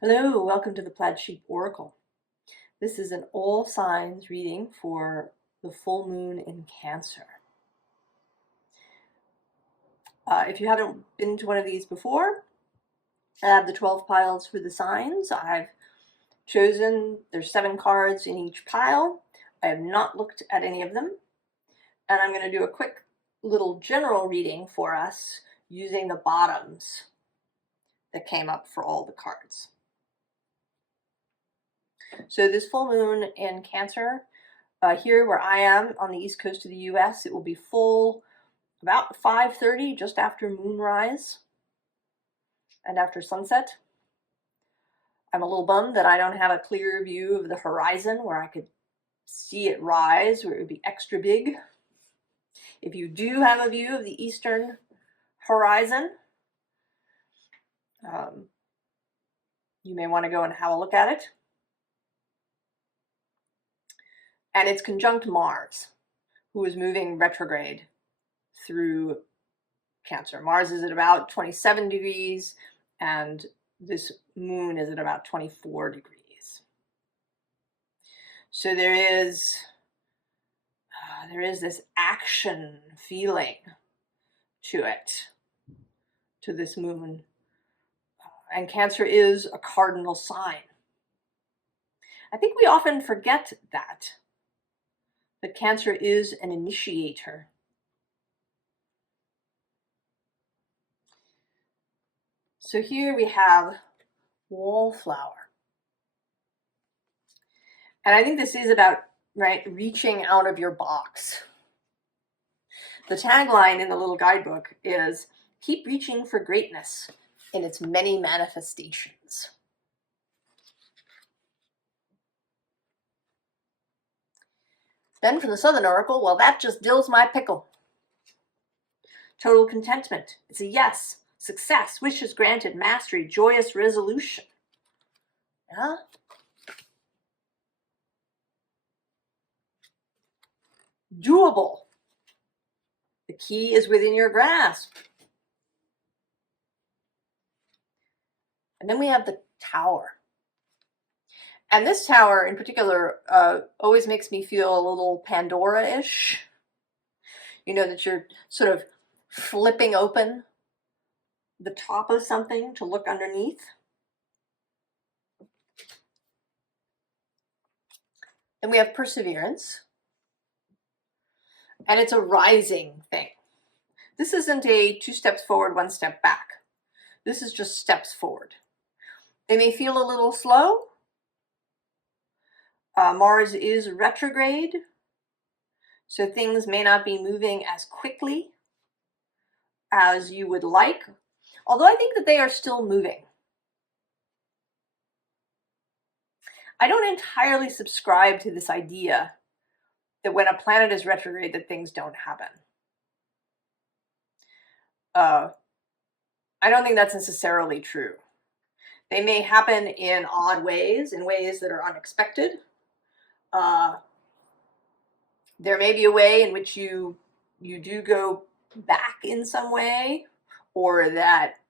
Hello, welcome to the Plaid Oracle. This is an all signs reading for the full moon in Cancer. If you haven't been to one of these before, I have the 12 piles for the signs. I've chosen, there's 7 cards in each pile. I have not looked at any of them. And I'm going to do a quick little general reading for us using the bottoms that came up for all the cards. So this full moon in Cancer, here where I am on the east coast of the US, it will be full about 5:30, just after moonrise and after sunset. I'm a little bummed that I don't have a clear view of the horizon where I could see it rise, where it would be extra big. If you do have a view of the eastern horizon, you may want to go and have a look at it. And it's conjunct Mars, who is moving retrograde through Cancer. Mars is at about 27 degrees, and this moon is at about 24 degrees. So there is this action feeling to it, to this moon. And Cancer is a cardinal sign. I think we often forget that Cancer is an initiator. So here we have wallflower. And I think this is about, reaching out of your box. The tagline in the little guidebook is, keep reaching for greatness in its many manifestations. Then for the Southern Oracle, well, that just dills my pickle. Total contentment. It's a yes. Success, wishes granted, mastery, joyous resolution. Yeah? Doable. The key is within your grasp. And then we have the Tower. And this Tower in particular always makes me feel a little Pandora-ish. You know, that you're sort of flipping open the top of something to look underneath. Then we have perseverance. And it's a rising thing. This isn't a 2 steps forward, 1 step back. This is just steps forward. They may feel a little slow. Mars is retrograde, so things may not be moving as quickly as you would like, although I think that they are still moving. I don't entirely subscribe to this idea that when a planet is retrograde that things don't happen. I don't think that's necessarily true. They may happen in odd ways, in ways that are unexpected. There may be a way in which you do go back in some way, or that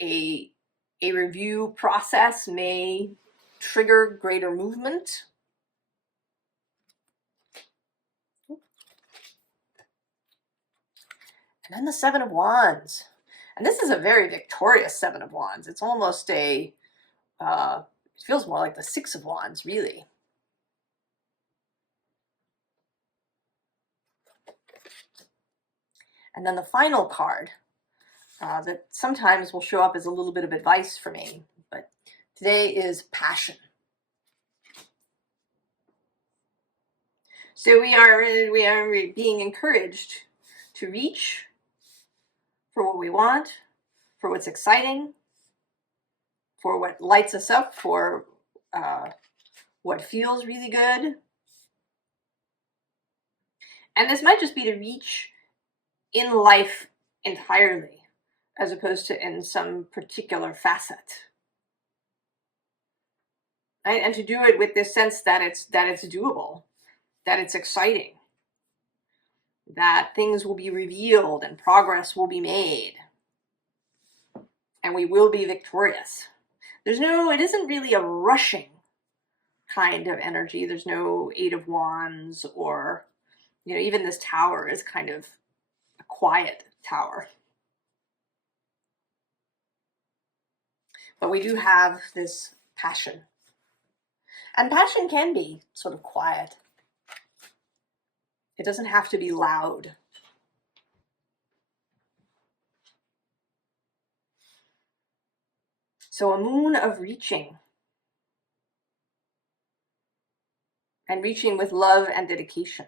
a review process may trigger greater movement. And then the 7 of Wands. And this is a very victorious 7 of Wands. It's almost it feels more like the 6 of Wands, really. And then the final card that sometimes will show up as a little bit of advice for me, but today is passion. So we are being encouraged to reach for what we want, for what's exciting, for what lights us up, for what feels really good. And this might just be to reach in life entirely, as opposed to in some particular facet. Right? And to do it with this sense that it's doable, that it's exciting, that things will be revealed and progress will be made, and we will be victorious. it isn't really a rushing kind of energy. There's no Eight of Wands, or, even this tower is kind of a quiet tower. But we do have this passion. And passion can be sort of quiet. It doesn't have to be loud. So a moon of reaching. And reaching with love and dedication.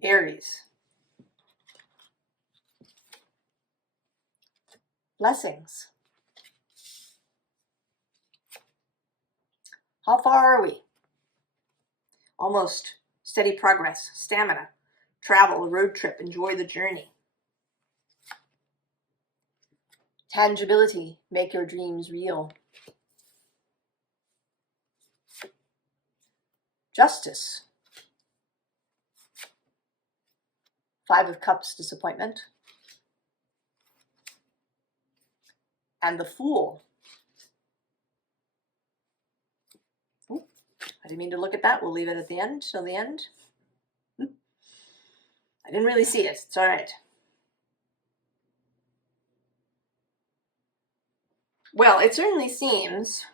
Aries. Blessings. How far are we? Almost. Steady progress. Stamina. Travel, a road trip. Enjoy the journey. Tangibility. Make your dreams real. Justice. Five of Cups, disappointment. And the Fool. Ooh, I didn't mean to look at that. We'll leave it at the end, till the end. I didn't really see it. It's all right. Well, it certainly seems,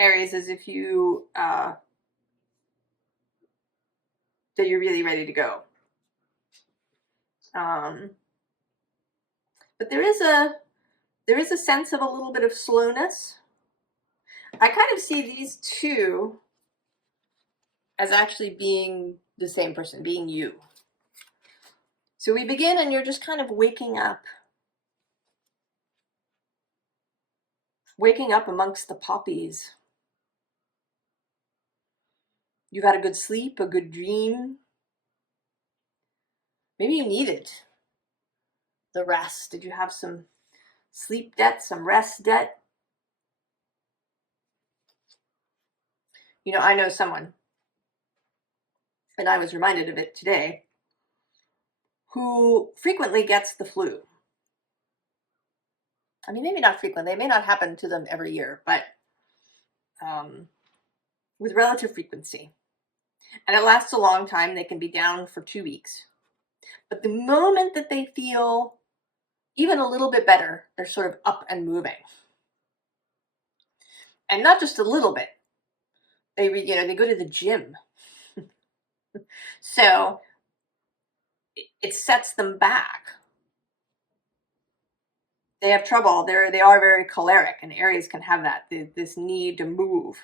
Aries, as if you that you're really ready to go. But there is a sense of a little bit of slowness. I kind of see these two as actually being the same person, being you. So we begin and you're just kind of waking up amongst the poppies. You've had a good sleep, a good dream. Maybe you needed the rest. Did you have some sleep debt, some rest debt? I know someone, and I was reminded of it today, who frequently gets the flu. I mean, maybe not frequently. It may not happen to them every year, but with relative frequency. And it lasts a long time. They can be down for 2 weeks. But the moment that they feel even a little bit better, they're sort of up and moving. And not just a little bit. They go to the gym. So it sets them back. They have trouble. They are very choleric, and Aries can have that, this need to move.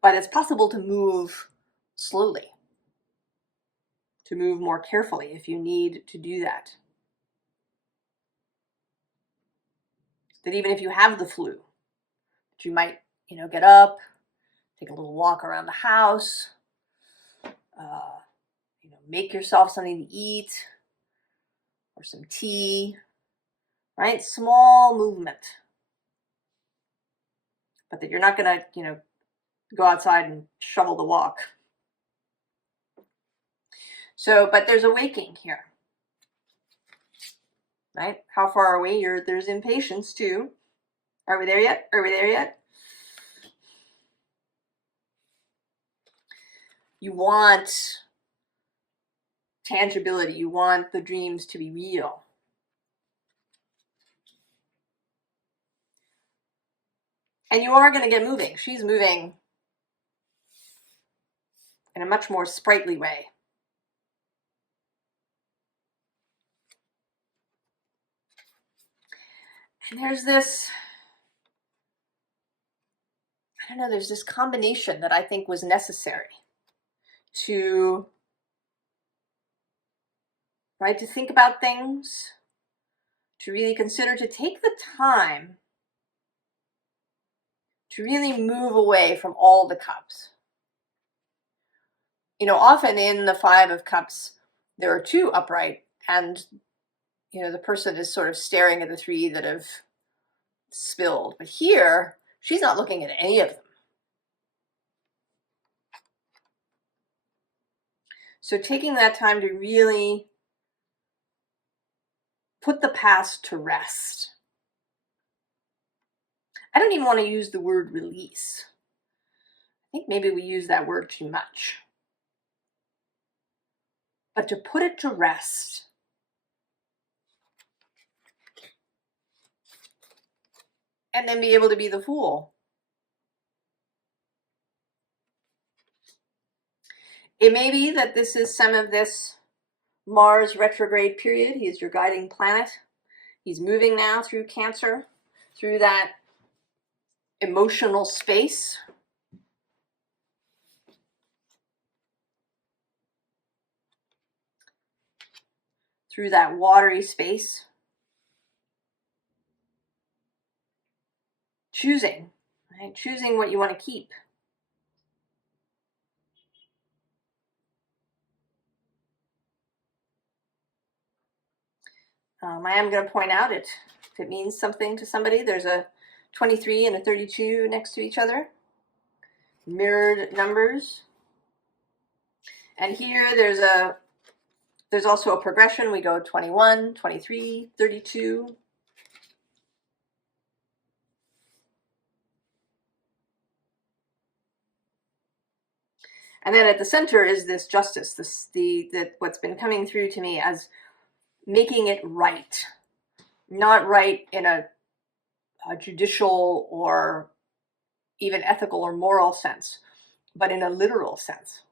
But it's possible to move slowly, to move more carefully if you need to do that. That even if you have the flu, you might, get up, take a little walk around the house, make yourself something to eat or some tea, right? Small movement. But that you're not going to, go outside and shovel the walk. So, but there's a waking here, right? How far are we? There's impatience too. Are we there yet? Are we there yet? You want tangibility. You want the dreams to be real. And you are going to get moving. She's moving in a much more sprightly way. And there's this, there's this combination that I think was necessary to think about things, to really consider, to take the time to really move away from all the cups. Often in the Five of Cups, there are two upright, and, the person is sort of staring at the three that have spilled. But here, she's not looking at any of them. So taking that time to really put the past to rest. I don't even want to use the word release. I think maybe we use that word too much. But to put it to rest. And then be able to be the Fool. It may be that this is some of this Mars retrograde period. He is your guiding planet. He's moving now through Cancer, through that emotional space. Through that watery space. Choosing, right? Choosing what you want to keep. I am going to point out it, if it means something to somebody, there's a 23 and a 32 next to each other. Mirrored numbers. And here there's also a progression. We go 21, 23, 32. And then at the center is this justice, what's been coming through to me as making it right. Not right in a judicial or even ethical or moral sense, but in a literal sense.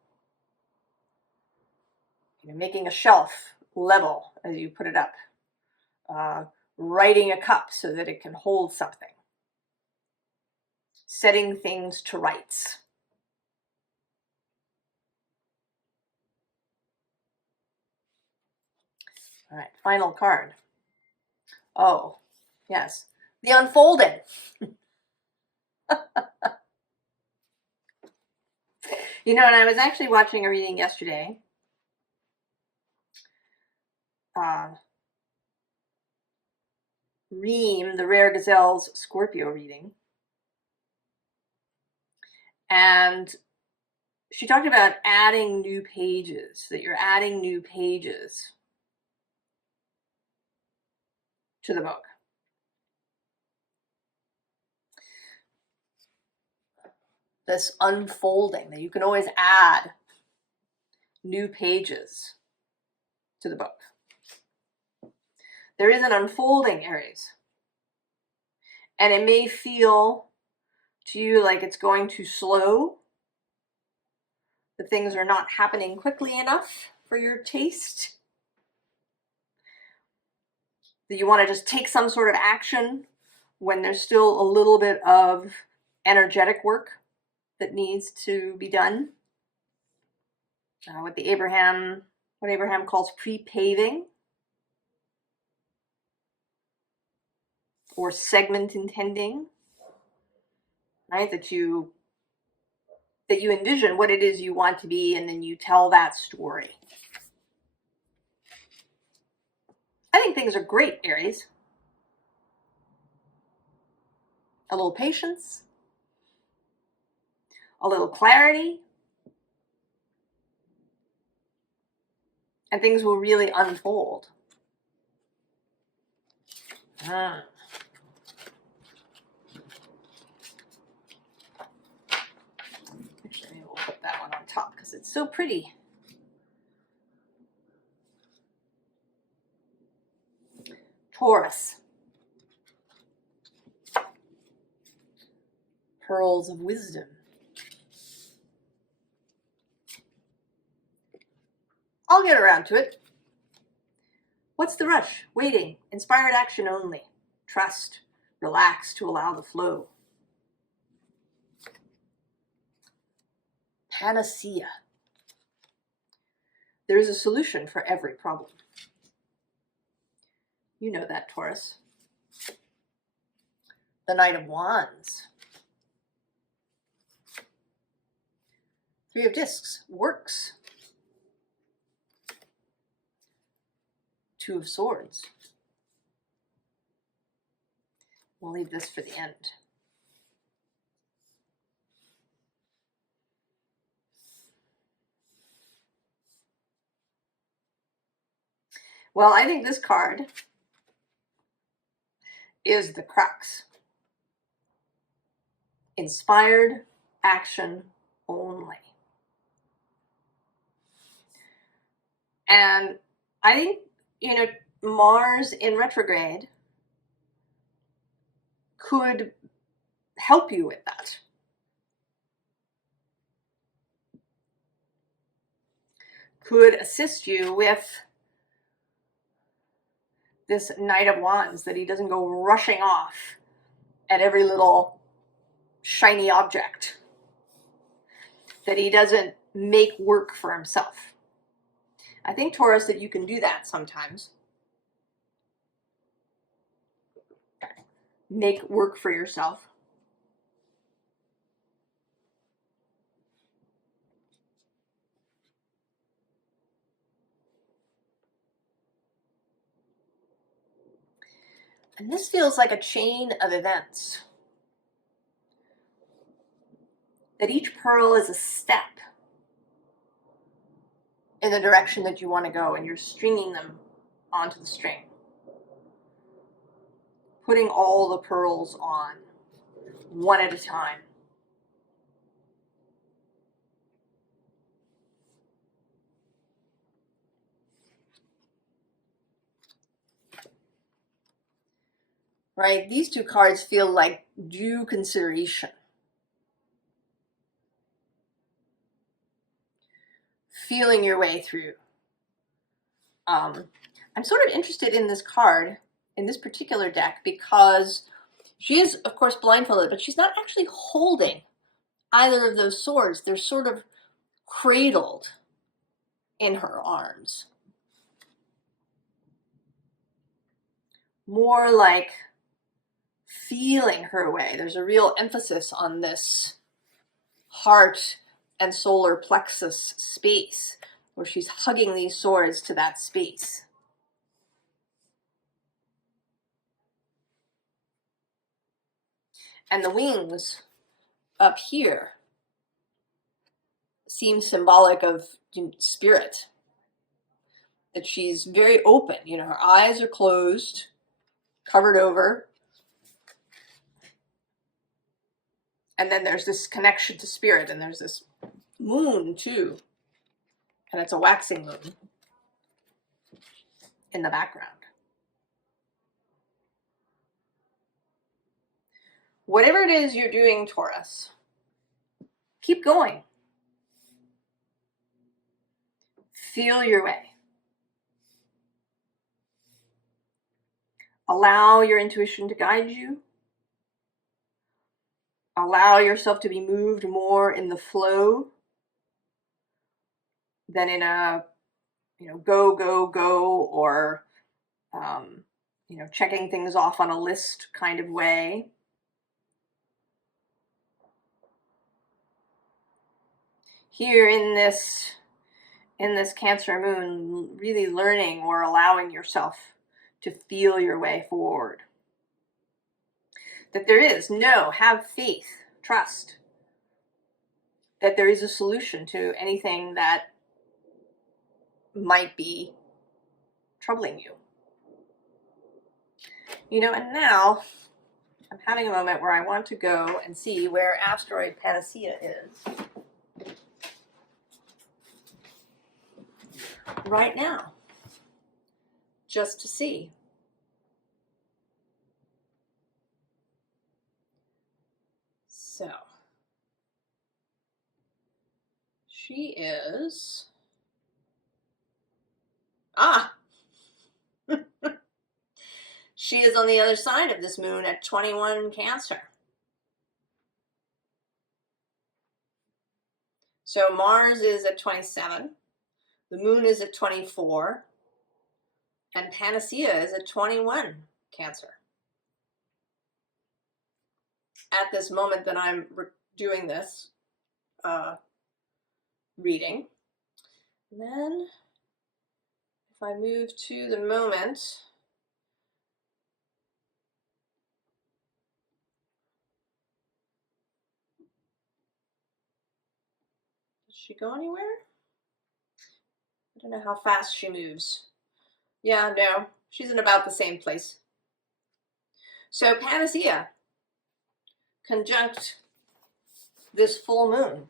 You know, making a shelf level as you put it up. Righting a cup so that it can hold something. Setting things to rights. All right, final card. Oh, yes, the unfolding. You know, and I was actually watching a reading yesterday. Reem, the Rare Gazelle's Scorpio reading. And she talked about adding new pages, that you're adding new pages to the book. This unfolding, that you can always add new pages to the book. There is an unfolding, Aries. And it may feel to you like it's going too slow, that things are not happening quickly enough for your taste, that you want to just take some sort of action when there's still a little bit of energetic work that needs to be done. What Abraham calls pre-paving or segment intending, right? That you envision what it is you want to be, and then you tell that story. I think things are great, Aries. A little patience, a little clarity, and things will really unfold. Actually, we'll put that one on top because it's so pretty. Taurus. Pearls of wisdom. I'll get around to it. What's the rush? Waiting. Inspired action only. Trust. Relax to allow the flow. Panacea. There is a solution for every problem. You know that, Taurus. The Knight of Wands. Three of Discs. Works. Two of Swords. We'll leave this for the end. Well, I think this card is the crux. Inspired action only. And I think, Mars in retrograde could help you with that. Could assist you with this Knight of Wands, that he doesn't go rushing off at every little shiny object, that he doesn't make work for himself. I think, Taurus, that you can do that sometimes. Make work for yourself. And this feels like a chain of events. That each pearl is a step in the direction that you want to go, and you're stringing them onto the string. Putting all the pearls on, one at a time. Right? These two cards feel like due consideration. Feeling your way through. I'm sort of interested in this card, in this particular deck, because she is, of course, blindfolded, but she's not actually holding either of those swords. They're sort of cradled in her arms. More like feeling her way. There's a real emphasis on this heart and solar plexus space, where she's hugging these swords to that space. And the wings up here seem symbolic of spirit. That she's very open. Her eyes are closed, covered over. And then there's this connection to spirit, and there's this moon too. And it's a waxing moon in the background. Whatever it is you're doing, Taurus, keep going. Feel your way. Allow your intuition to guide you. Allow yourself to be moved more in the flow than in a, go, go, go, or, checking things off on a list kind of way. Here in this Cancer moon, really learning or allowing yourself to feel your way forward. That there is, have faith, trust. That there is a solution to anything that might be troubling you. And now I'm having a moment where I want to go and see where asteroid Panacea is right now, just to see. So she is she is on the other side of this moon at 21 Cancer. So Mars is at 27, the moon is at 24, and Panacea is at 21 Cancer. At this moment that I'm doing this reading. And then if I move to the moment she go anywhere? I don't know how fast she moves. Yeah, no, she's in about the same place. So Panacea, conjunct this full moon.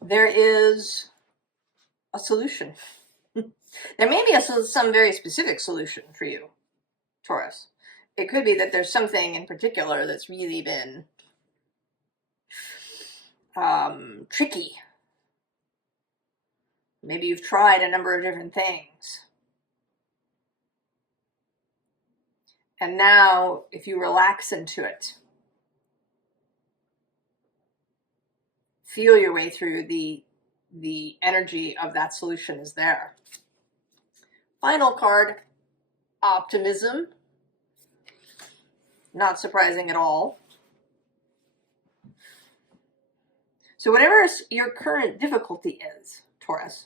There is a solution. There may be some very specific solution for you, Taurus. It could be that there's something in particular that's really been tricky. Maybe you've tried a number of different things. And now, if you relax into it, feel your way through, the energy of that solution is there. Final card, optimism. Not surprising at all. So whatever your current difficulty is, Taurus,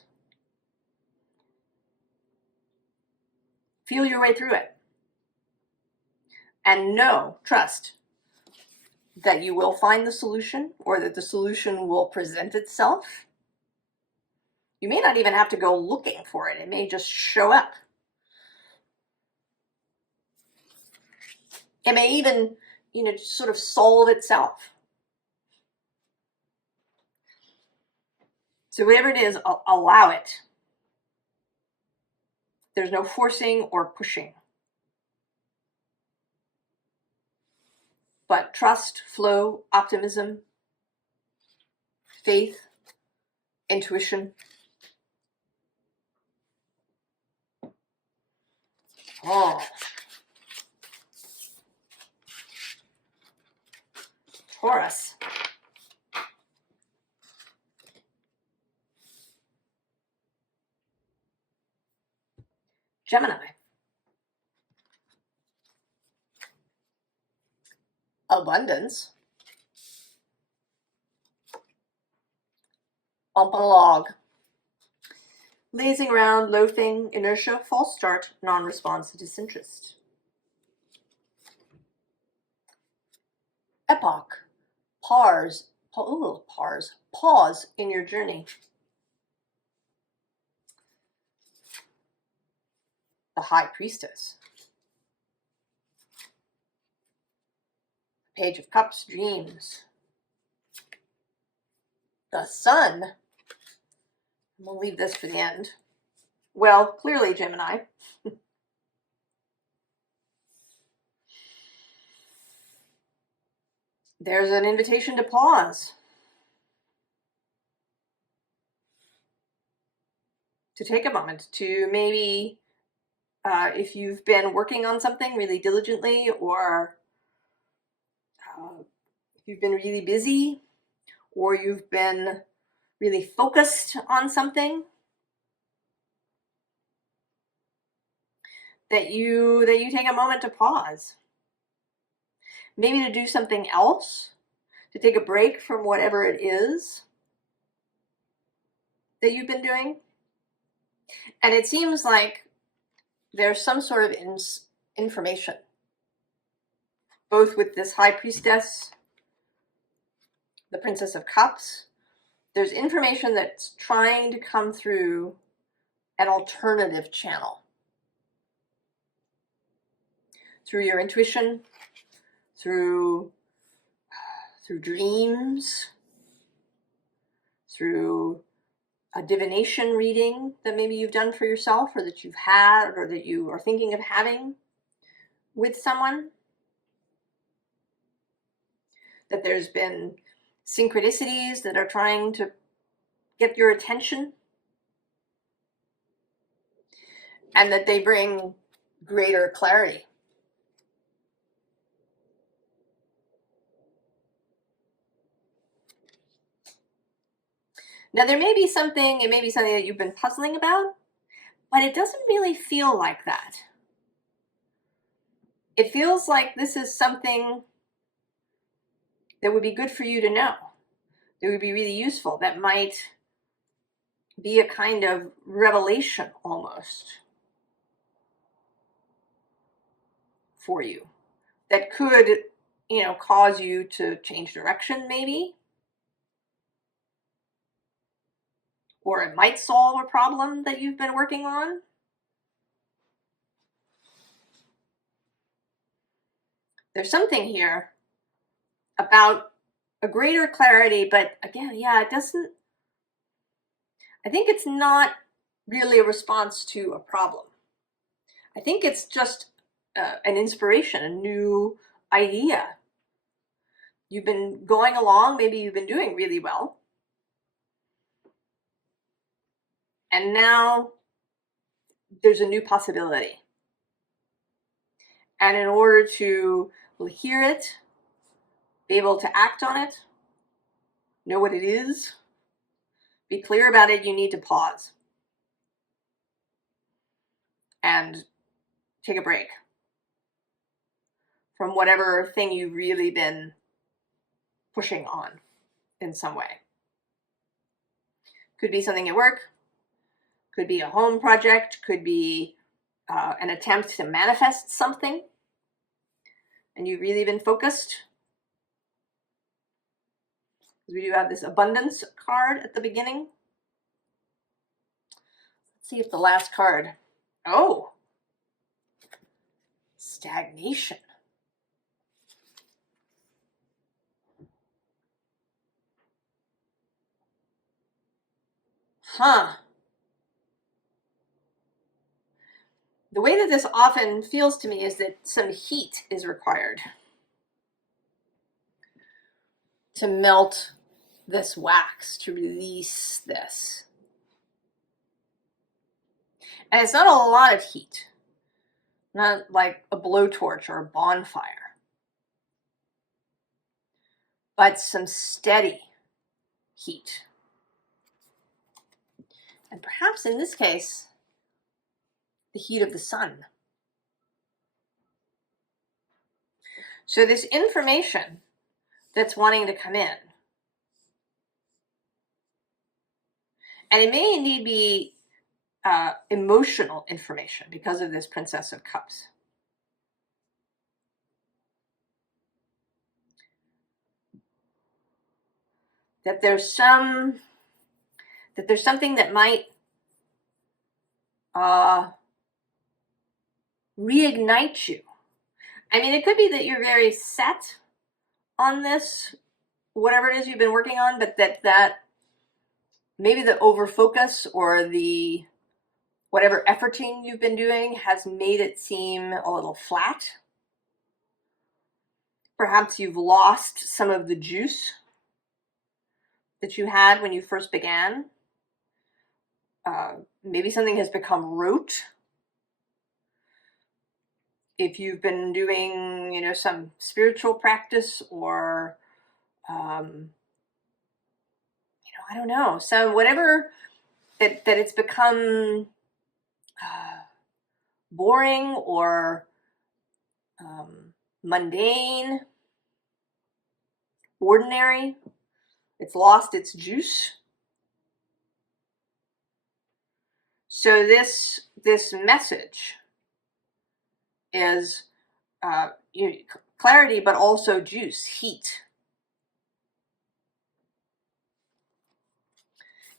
feel your way through it. And trust that you will find the solution, or that the solution will present itself. You may not even have to go looking for it. It may just show up. It may even, sort of solve itself. So whatever it is, allow it. There's no forcing or pushing. But trust, flow, optimism, faith, intuition. Oh. Taurus. Gemini. Abundance. Bump on a log. Lazing around, loafing, inertia, false start, non-response, disinterest. Epoch. Pause in your journey. The High Priestess. Page of Cups, dreams. The Sun. We'll leave this for the end. Well, clearly Gemini. There's an invitation to pause. To take a moment to maybe, if you've been working on something really diligently, or if you've been really busy, or you've been really focused on something, that you take a moment to pause. Maybe to do something else, to take a break from whatever it is that you've been doing. And it seems like there's some sort of information, both with this High Priestess, the Princess of Cups. There's information that's trying to come through an alternative channel. Through your intuition, through dreams, through a divination reading that maybe you've done for yourself, or that you've had, or that you are thinking of having with someone. That there's been synchronicities that are trying to get your attention, and that they bring greater clarity. Now, it may be something that you've been puzzling about, but it doesn't really feel like that. It feels like this is something that would be good for you to know, that would be really useful, that might be a kind of revelation almost for you, that could you know, cause you to change direction maybe. Or it might solve a problem that you've been working on. There's something here about a greater clarity, but again, yeah, it doesn't, I think it's not really a response to a problem. I think it's just an inspiration, a new idea. You've been going along, maybe you've been doing really well. And now there's a new possibility. And in order to hear it, be able to act on it, know what it is, be clear about it, you need to pause and take a break from whatever thing you've really been pushing on in some way. Could be something at work, could be a home project, could be an attempt to manifest something, and you've really been focused. We do have this abundance card at the beginning. Let's see if the last card, oh, stagnation. Huh. The way that this often feels to me is that some heat is required to melt this wax, to release this. And it's not a lot of heat, not like a blowtorch or a bonfire, but some steady heat. And perhaps in this case, the heat of the sun. So this information that's wanting to come in, and it may indeed be emotional information because of this Princess of Cups. That there's something that might reignite you. I mean, it could be that you're very set on this, whatever it is you've been working on, but that maybe the overfocus or the whatever efforting you've been doing has made it seem a little flat. Perhaps you've lost some of the juice that you had when you first began. Maybe something has become rote. If you've been doing, you know, some spiritual practice or, you know, I don't know, so whatever that it's become boring or mundane, ordinary, it's lost its juice. So this message is clarity, but also juice, heat.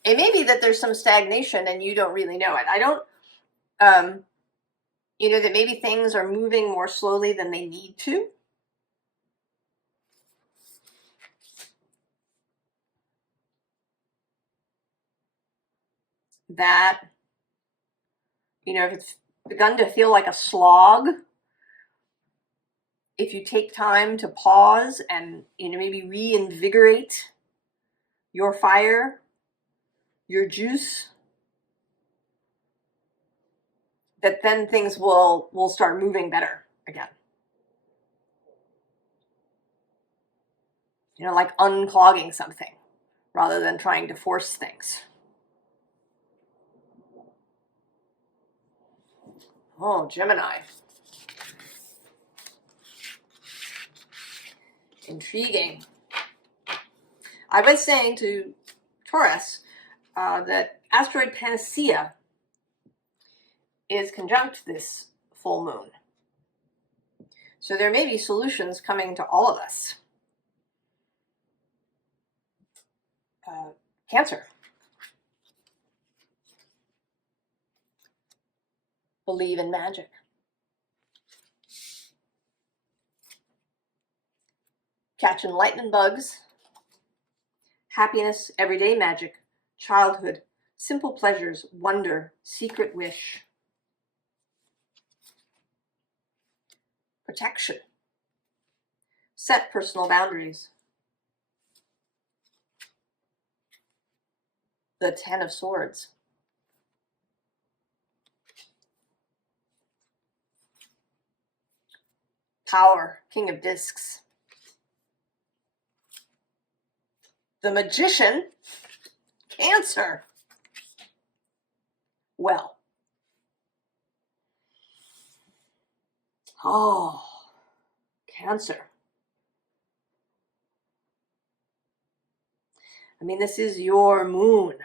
It may be that there's some stagnation and you don't really know it. I don't, you know, that maybe things are moving more slowly than they need to. That, you know, if it's begun to feel like a slog, if you take time to pause and, you know, maybe reinvigorate your fire, your juice, that then things will start moving better again. You know, like unclogging something rather than trying to force things. Oh, Gemini. Intriguing. I was saying to Taurus that asteroid Panacea is conjunct this full moon. So there may be solutions coming to all of us. Cancer. Believe in magic. Catching lightning bugs. Happiness, everyday magic, childhood, simple pleasures, wonder, secret wish. Protection. Set personal boundaries. The Ten of Swords. Power, King of Discs. The Magician, Cancer. Well, oh, Cancer. I mean, this is your moon.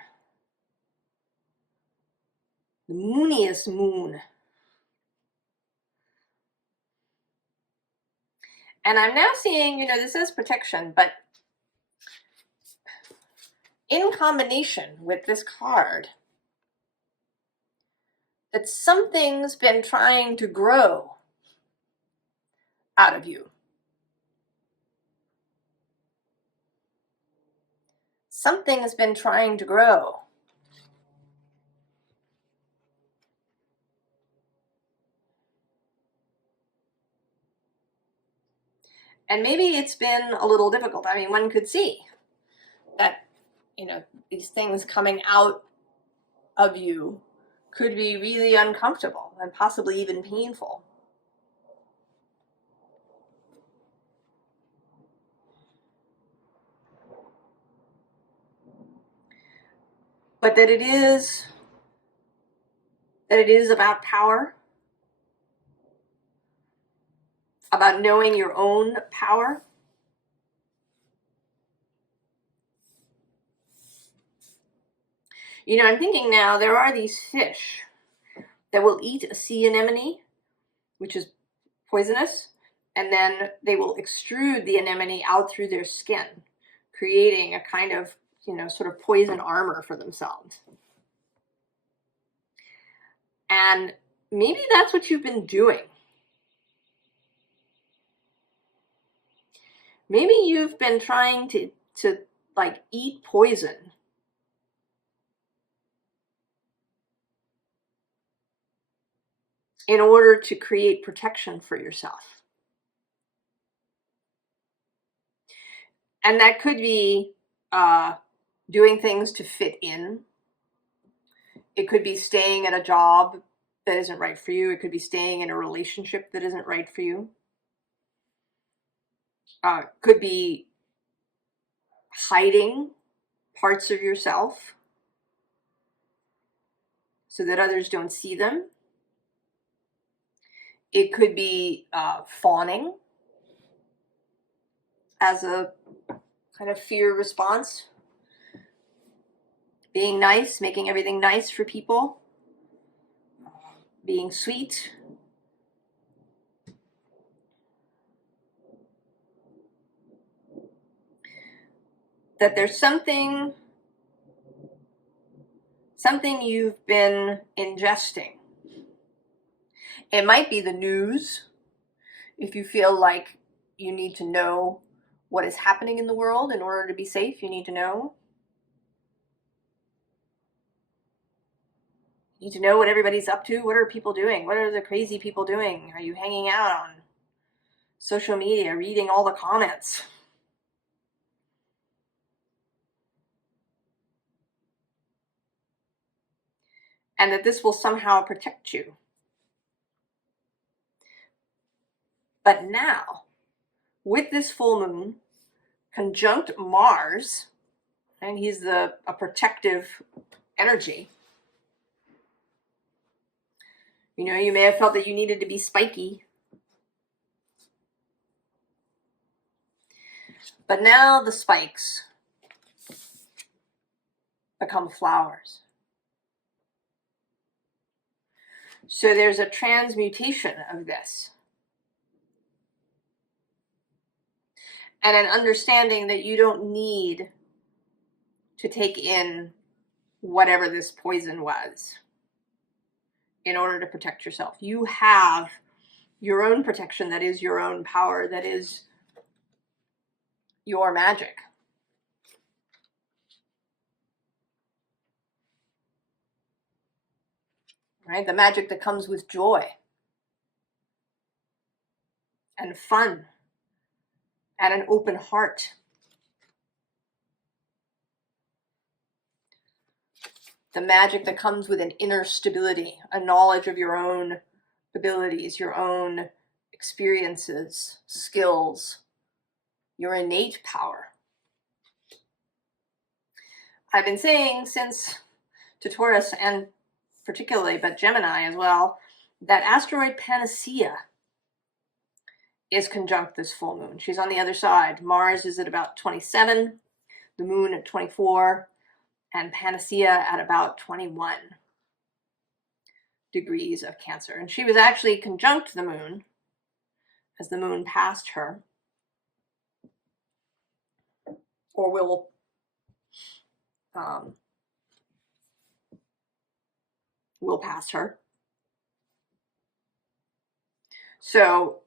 The mooniest moon. And I'm now seeing, you know, this is protection, but in combination with this card, that something's been trying to grow out of you. Something has been trying to grow. And maybe it's been a little difficult. I mean, one could see that, you know, these things coming out of you could be really uncomfortable and possibly even painful. But that it is about power, about knowing your own power. You know, I'm thinking now, there are these fish that will eat a sea anemone, which is poisonous, and then they will extrude the anemone out through their skin, creating a kind of, you know, sort of poison armor for themselves. And maybe that's what you've been doing. Maybe you've been trying to like eat poison in order to create protection for yourself. And that could be doing things to fit in. It could be staying at a job that isn't right for you. It could be staying in a relationship that isn't right for you. Could be hiding parts of yourself so that others don't see them. It could be fawning as a kind of fear response. Being nice, making everything nice for people. Being sweet. That there's something you've been ingesting. It might be the news. If you feel like you need to know what is happening in the world in order to be safe, you need to know. You need to know what everybody's up to. What are people doing? What are the crazy people doing? Are you hanging out on social media, reading all the comments? And that this will somehow protect you. But now, with this full moon, conjunct Mars, and he's a protective energy. You know, you may have felt that you needed to be spiky. But now the spikes become flowers. So there's a transmutation of this. and an understanding that you don't need to take in whatever this poison was in order to protect yourself. You have your own protection, that is your own power, that is your magic. Right? The magic that comes with joy and fun and an open heart. The magic that comes with an inner stability, a knowledge of your own abilities, your own experiences, skills, your innate power. I've been saying since to Taurus, and particularly, but Gemini as well, that asteroid Panacea is conjunct this full moon. She's on the other side. Mars is at about 27, the moon at 24, and Panacea at about 21 degrees of Cancer. And she was actually conjunct the moon as the moon passed her, or will pass her. So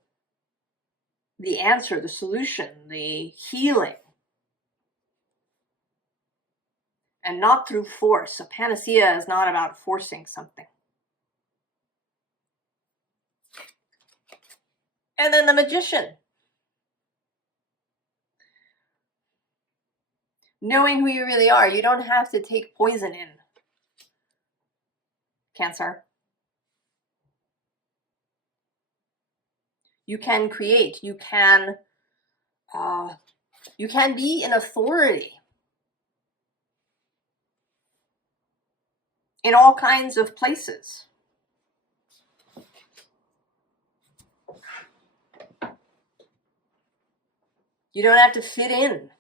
the answer, the solution, the healing, and not through force. A panacea is not about forcing something. And then the Magician. Knowing who you really are. You don't have to take poison in, Cancer. You can create. You can be an authority in all kinds of places. You don't have to fit in.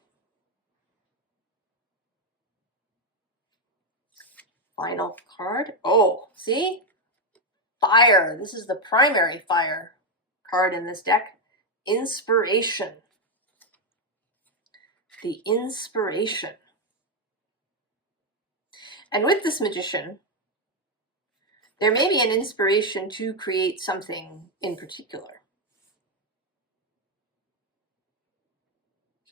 Final card. Oh, see? Fire. This is the primary fire card in this deck. Inspiration. The inspiration. And with this Magician, there may be an inspiration to create something in particular.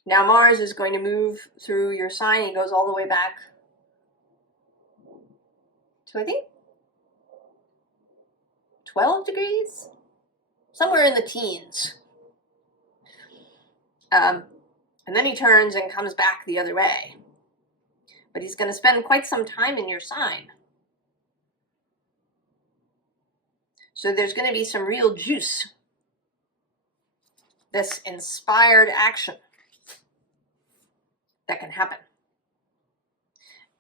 Now Mars is going to move through your sign. He goes all the way back to, I think, 12 degrees? Somewhere in the teens. And then he turns and comes back the other way. But he's going to spend quite some time in your sign. So there's going to be some real juice. This inspired action that can happen.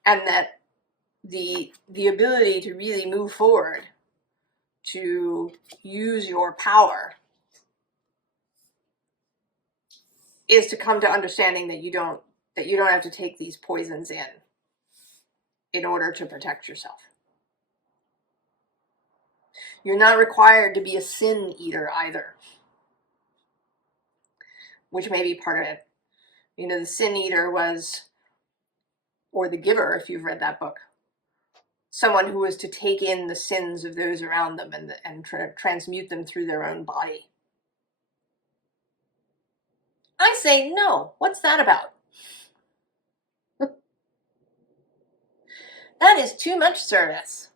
And that the ability to really move forward, to use your power, is to come to understanding that you don't have to take these poisons in order to protect yourself. You're not required to be a sin eater either, which may be part of it. You know, the sin eater was, or the giver, if you've read that book, someone who was to take in the sins of those around them and transmute them through their own body. I say, no. What's that about? That is too much service.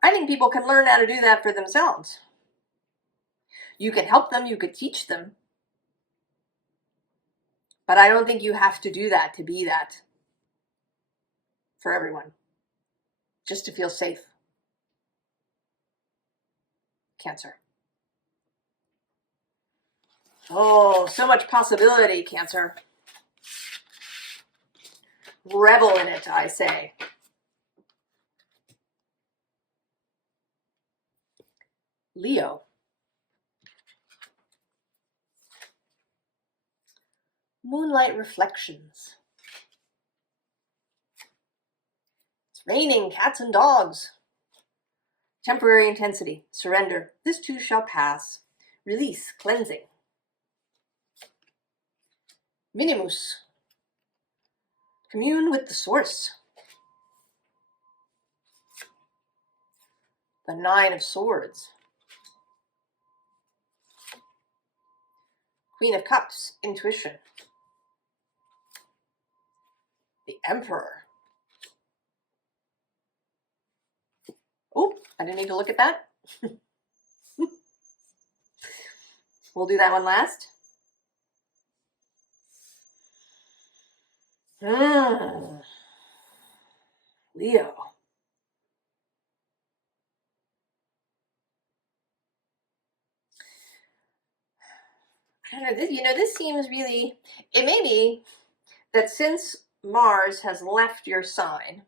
I think people can learn how to do that for themselves. You can help them, you could teach them. But I don't think you have to do that to be that for everyone. Just to feel safe. Cancer. Oh, so much possibility, Cancer. Revel in it, I say. Leo. Moonlight reflections. It's raining cats and dogs. Temporary intensity, surrender. This too shall pass. Release, cleansing. Minimus. Commune with the source. The Nine of Swords. Queen of Cups, intuition. The Emperor. Oh, I didn't need to look at that. We'll do that one last. Leo. I don't know, this seems really, it may be that since Mars has left your sign,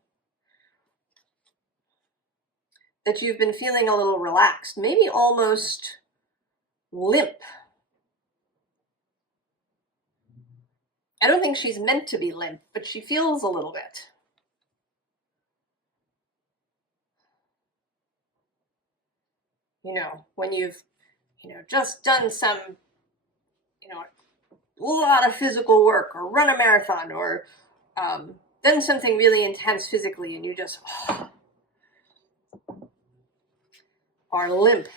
that you've been feeling a little relaxed, maybe almost limp. I don't think she's meant to be limp, but she feels a little bit. When you've, just done some, a lot of physical work, or run a marathon, or done something really intense physically, and you just are limp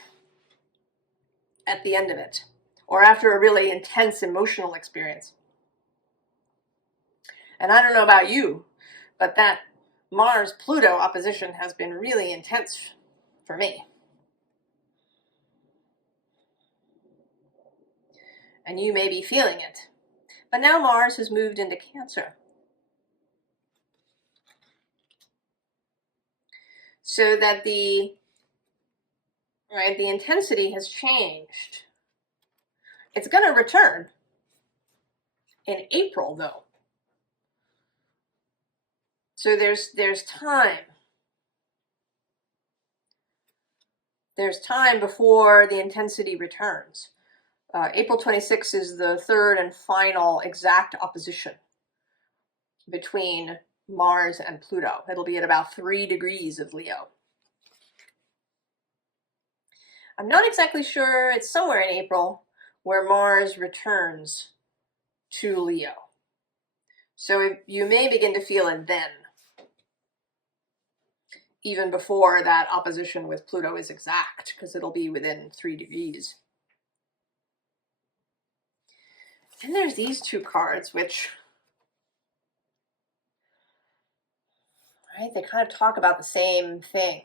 at the end of it, or after a really intense emotional experience. And I don't know about you, but that Mars-Pluto opposition has been really intense for me. And you may be feeling it. But now Mars has moved into Cancer. So that the intensity has changed. It's going to return in April, though. So there's time. There's time before the intensity returns. April 26th is the third and final exact opposition between Mars and Pluto. It'll be at about 3 degrees of Leo. I'm not exactly sure, it's somewhere in April, where Mars returns to Leo. So you may begin to feel it then, even before that opposition with Pluto is exact, because it'll be within 3 degrees. And there's these two cards, which, they kind of talk about the same thing.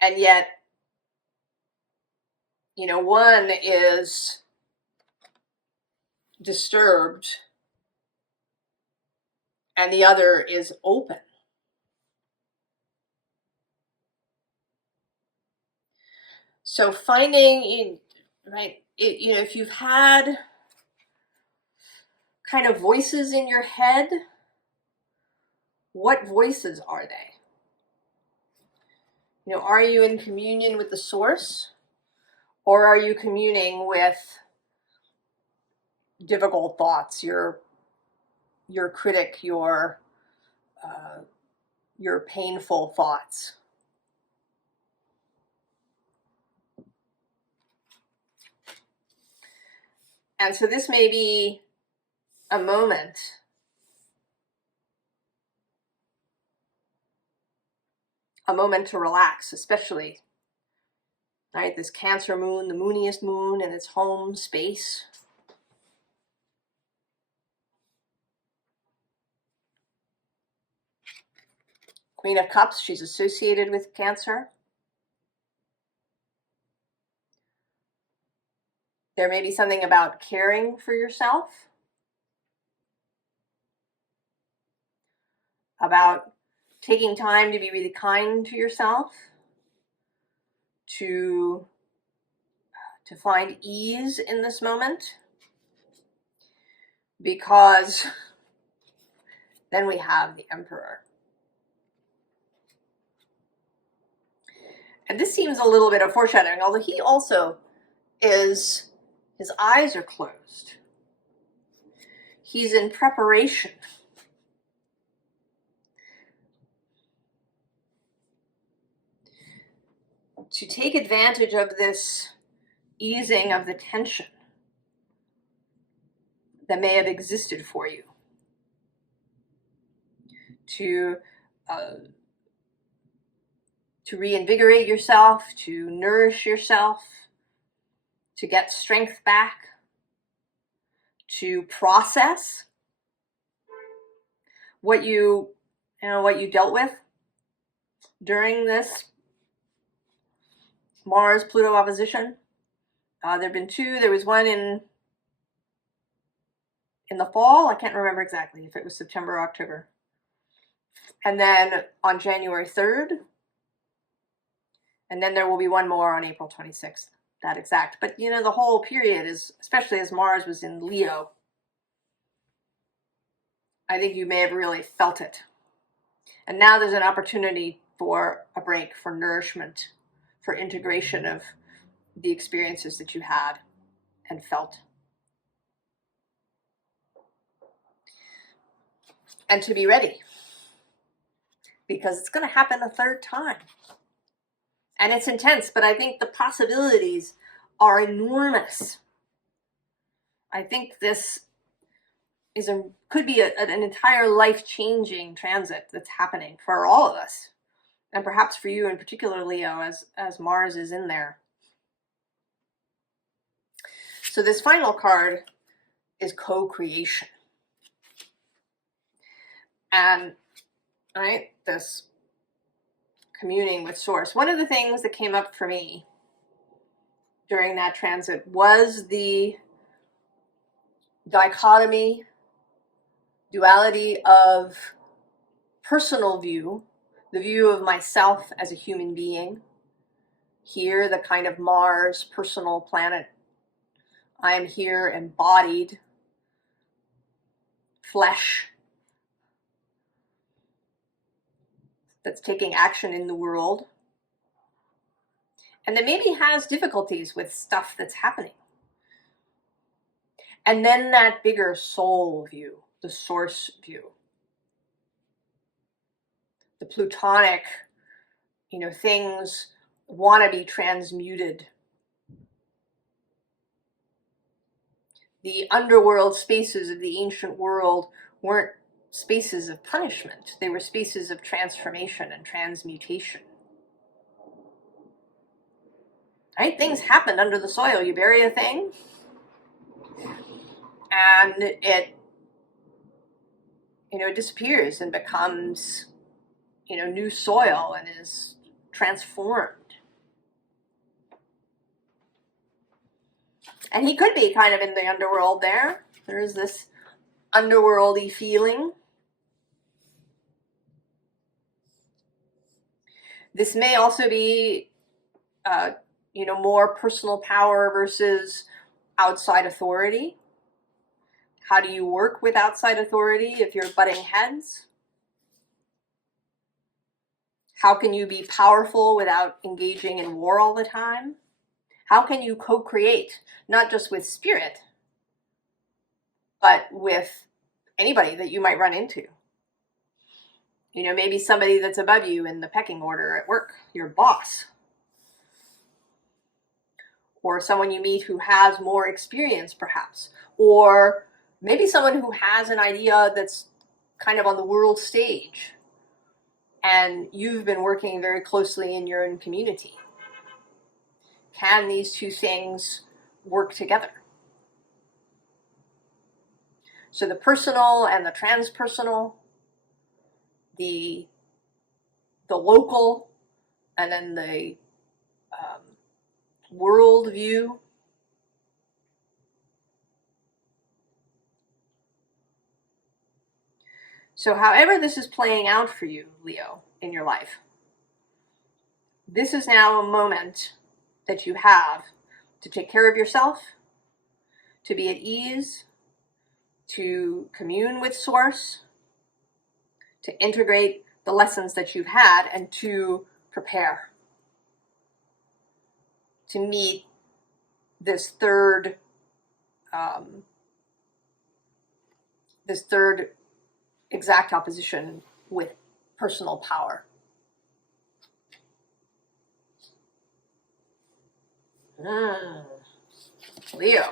And yet, one is disturbed and the other is open. So finding, if you've had kind of voices in your head, what voices are they? Are you in communion with the source, or are you communing with difficult thoughts, your critic, your painful thoughts? And so this may be a moment to relax, especially, this Cancer moon, the mooniest moon in its home space. Queen of Cups, she's associated with Cancer. There may be something about caring for yourself, about taking time to be really kind to yourself, to find ease in this moment, because then we have the Emperor. And this seems a little bit of foreshadowing, although he also his eyes are closed. He's in preparation. to take advantage of this easing of the tension that may have existed for you, to reinvigorate yourself, to nourish yourself, to get strength back, to process what you dealt with during this Mars-Pluto opposition. There have been two. There was one in the fall. I can't remember exactly if it was September or October. And then on January 3rd. And then there will be one more on April 26th, that exact. But, you know, the whole period is, especially as Mars was in Leo, I think you may have really felt it. And now there's an opportunity for a break, for nourishment, for integration of the experiences that you had and felt. And to be ready, because it's going to happen a third time. And it's intense, but I think the possibilities are enormous. I think this is could be an entire life-changing transit that's happening for all of us. And perhaps for you in particular, Leo, as Mars is in there. So this final card is co-creation. And, right, this communing with Source. One of the things that came up for me during that transit was the dichotomy, duality of personal view, the view of myself as a human being. Here, the kind of Mars personal planet. I am here embodied, flesh, that's taking action in the world, and that maybe has difficulties with stuff that's happening. And then that bigger soul view, the source view, the plutonic, you know, things want to be transmuted. The underworld spaces of the ancient world weren't spaces of punishment. They were spaces of transformation and transmutation. Right? Things happen under the soil. You bury a thing, and it, you know, it disappears and becomes, you know, new soil and is transformed. And he could be kind of in the underworld there. There is this underworldy feeling. This may also be, you know, more personal power versus outside authority. How do you work with outside authority if you're butting heads? How can you be powerful without engaging in war all the time? How can you co-create, not just with spirit, but with anybody that you might run into? You know, maybe somebody that's above you in the pecking order at work, your boss. Or someone you meet who has more experience, perhaps. Or maybe someone who has an idea that's kind of on the world stage, and you've been working very closely in your own community. Can these two things work together? So the personal and the transpersonal, the local, and then the world view. So however this is playing out for you, Leo, in your life, this is now a moment that you have to take care of yourself, to be at ease, to commune with Source, to integrate the lessons that you've had, and to prepare to meet this third exact opposition with personal power. Leo.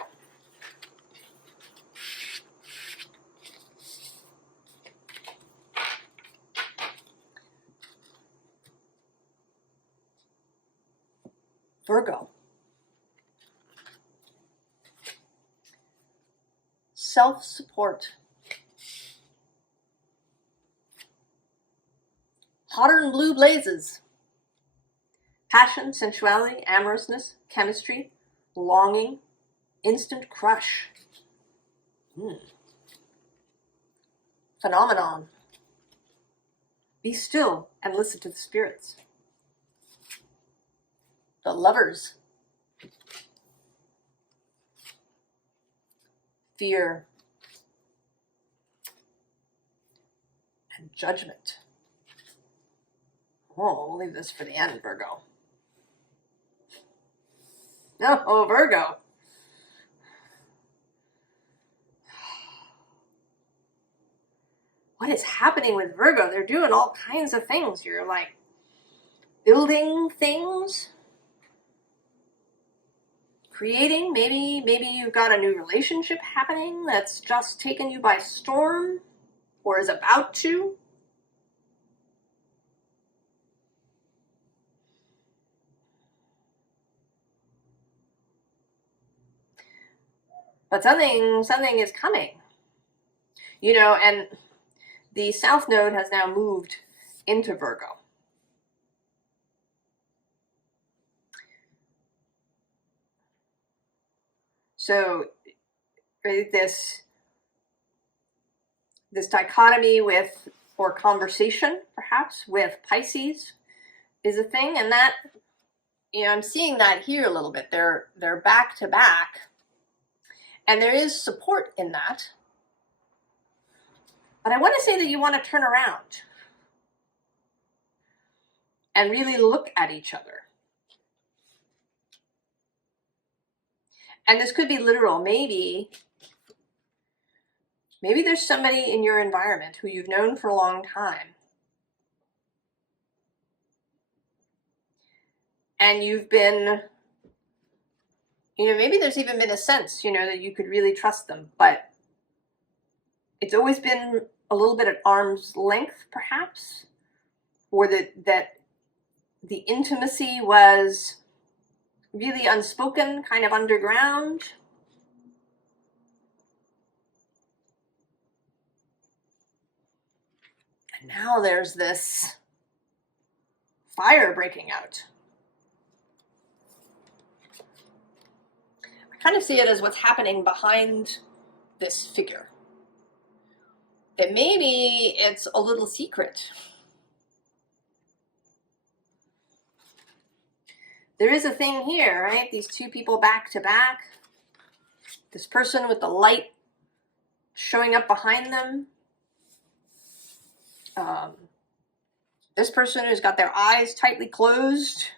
Virgo. Self-support. Hotter than blue blazes. Passion, sensuality, amorousness, chemistry, longing, instant crush. Phenomenon. Be still and listen to the spirits. The Lovers. Fear. And Judgment. Oh, we'll leave this for the end, Virgo. Oh, Virgo. What is happening with Virgo? They're doing all kinds of things. You're like building things, creating. Maybe you've got a new relationship happening that's just taken you by storm or is about to. But something is coming, you know, and the South Node has now moved into Virgo. So this dichotomy with, or conversation perhaps, with Pisces is a thing, and that, you know, I'm seeing that here a little bit. They're back to back. And there is support in that. But I want to say that you want to turn around and really look at each other. And this could be literal. Maybe there's somebody in your environment who you've known for a long time. And you've been, you know, maybe there's even been a sense, you know, that you could really trust them, but it's always been a little bit at arm's length, perhaps, or that the intimacy was really unspoken, kind of underground. And now there's this fire breaking out. I kind of see it as what's happening behind this figure. That maybe it's a little secret. There is a thing here, right? These two people back to back. This person with the light showing up behind them. This person who's got their eyes tightly closed.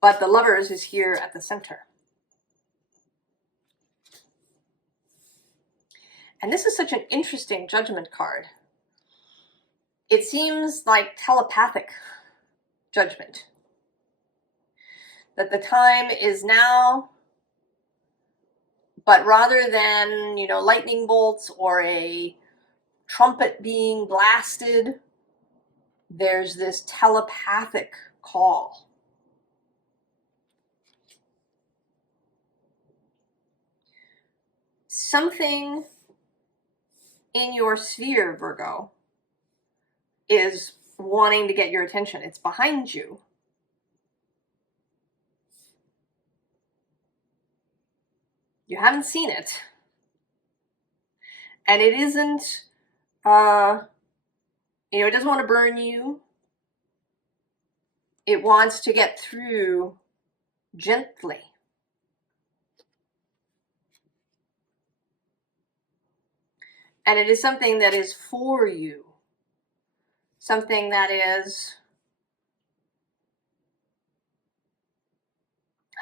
But the Lovers is here at the center. And this is such an interesting Judgment card. It seems like telepathic judgment. That the time is now, but rather than, you know, lightning bolts or a trumpet being blasted, there's this telepathic call. Something in your sphere, Virgo, is wanting to get your attention. It's behind you. You haven't seen it. And it isn't, you know, it doesn't want to burn you. It wants to get through gently. And it is something that is for you. Something that is,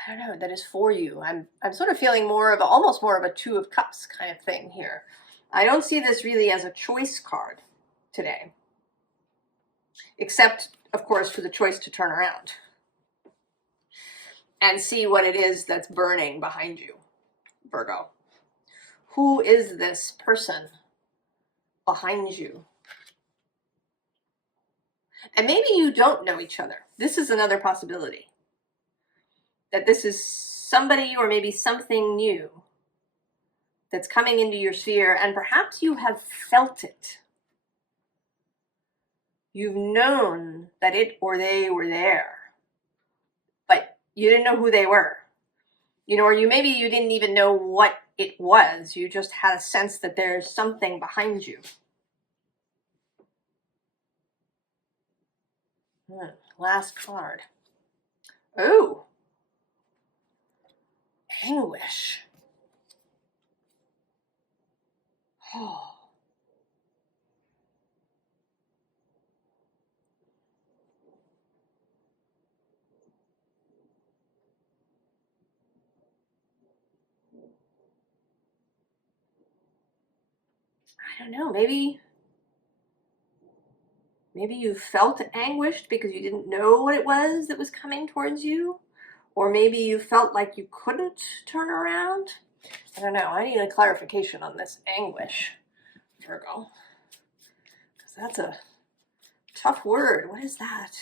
I don't know, that is for you. I'm sort of feeling more of almost more of a Two of Cups kind of thing here. I don't see this really as a choice card today. Except, of course, for the choice to turn around. and see what it is that's burning behind you, Virgo. Who is this person behind you? And maybe you don't know each other. This is another possibility. That this is somebody or maybe something new that's coming into your sphere, and perhaps you have felt it. You've known that it or they were there, but you didn't know who they were. You know, or maybe you didn't even know what it was. You just had a sense that there's something behind you. Last card. Oh, anguish. Oh. I don't know, maybe you felt anguished because you didn't know what it was that was coming towards you. Or maybe you felt like you couldn't turn around. I don't know. I need a clarification on this anguish, Virgo. Because that's a tough word. What is that?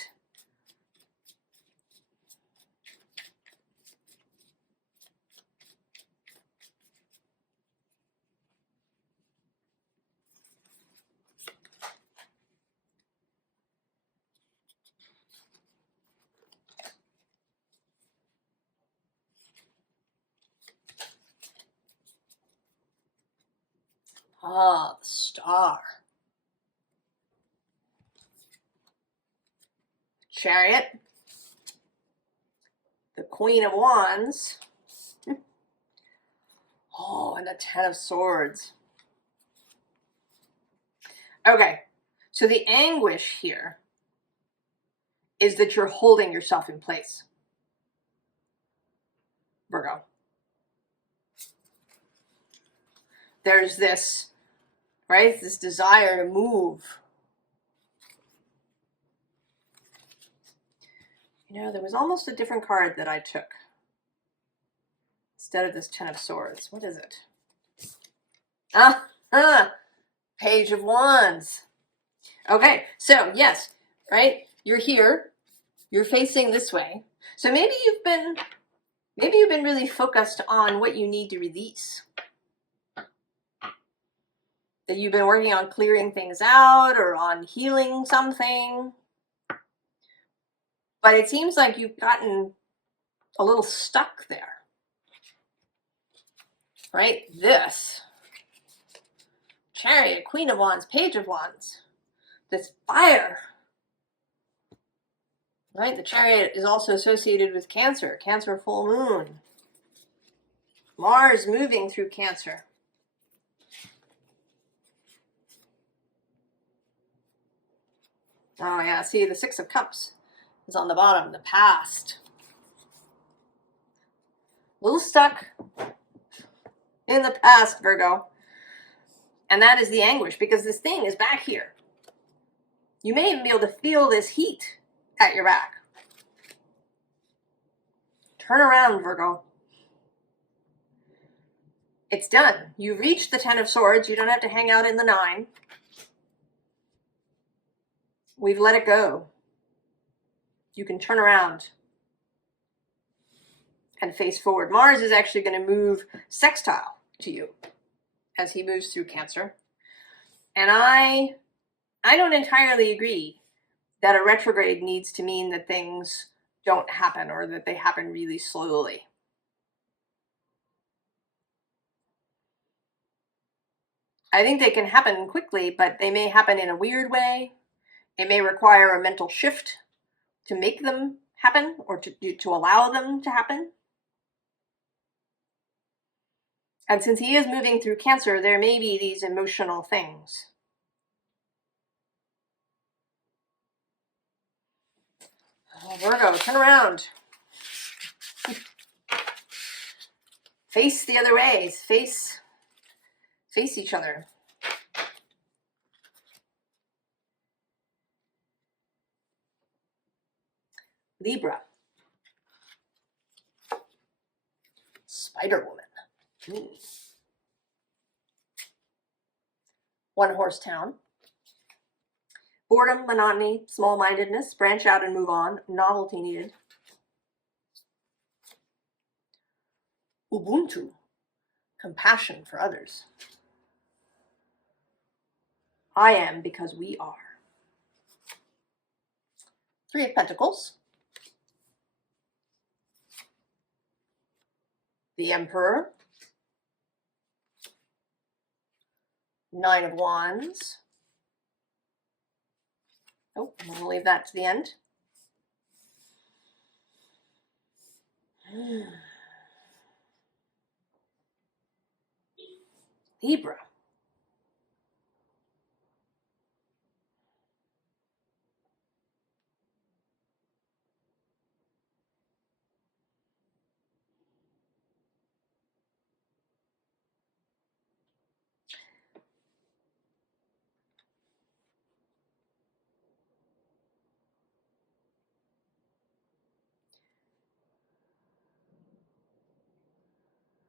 Ah, the Star. Chariot. The Queen of Wands. Oh, and the Ten of Swords. Okay, so the anguish here is that you're holding yourself in place, Virgo. There's this, right, this desire to move. You know, there was almost a different card that I took instead of this Ten of Swords. What is it? Page of Wands. Okay, so yes, right? You're here. You're facing this way. So maybe you've been really focused on what you need to release. That you've been working on clearing things out or on healing something. But it seems like you've gotten a little stuck there. Right? This. Chariot, Queen of Wands, Page of Wands. This fire. Right? The Chariot is also associated with Cancer. Cancer full moon. Mars moving through Cancer. Oh yeah, see, the Six of Cups is on the bottom, the past. A little stuck in the past, Virgo. And that is the anguish, because this thing is back here. You may even be able to feel this heat at your back. Turn around, Virgo. It's done. You reached the Ten of Swords. You don't have to hang out in the Nine. We've let it go. You can turn around and face forward. Mars is actually going to move sextile to you as he moves through Cancer. And I don't entirely agree that a retrograde needs to mean that things don't happen or that they happen really slowly. I think they can happen quickly, but they may happen in a weird way. It may require a mental shift to make them happen or to allow them to happen. And since he is moving through Cancer, there may be these emotional things. Oh, Virgo, turn around. Face the other way. Face each other. Libra. Spider Woman. One horse town. Boredom, monotony, small-mindedness, branch out and move on, novelty needed. Ubuntu, compassion for others. I am because we are. Three of Pentacles. The Emperor. Nine of Wands. Oh, I'm going to leave that to the end. Libra.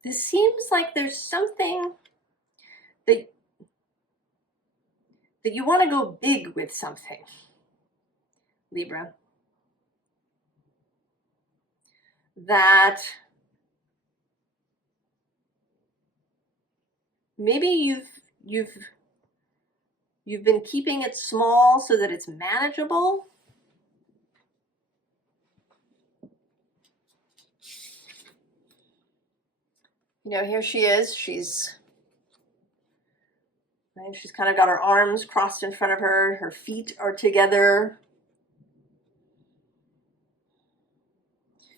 This seems like there's something that you want to go big with something, Libra. That maybe you've been keeping it small so that it's manageable. You know, here she is. She's kind of got her arms crossed in front of her. Her feet are together.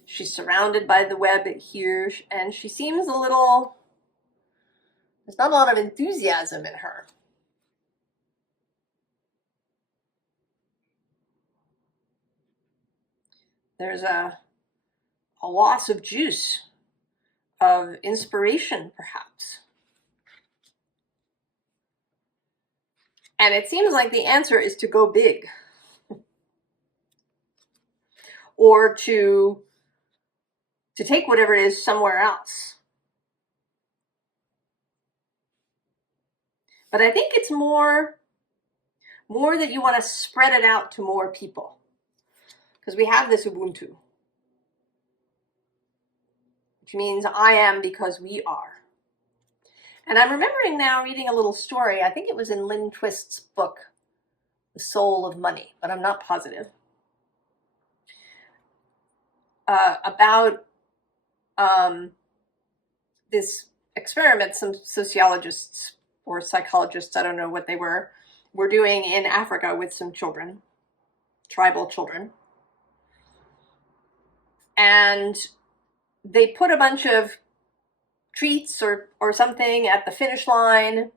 She's surrounded by the web here, and she seems a little, there's not a lot of enthusiasm in her. There's a loss of juice, of inspiration, perhaps. And it seems like the answer is to go big. Or to take whatever it is somewhere else. But I think it's more that you want to spread it out to more people. Because we have this Ubuntu, which means I am because we are. And I'm remembering now reading a little story. I think it was in Lynn Twist's book, The Soul of Money, but I'm not positive. About this experiment some sociologists or psychologists, I don't know what they were doing in Africa with some children, tribal children. And they put a bunch of treats or something at the finish line,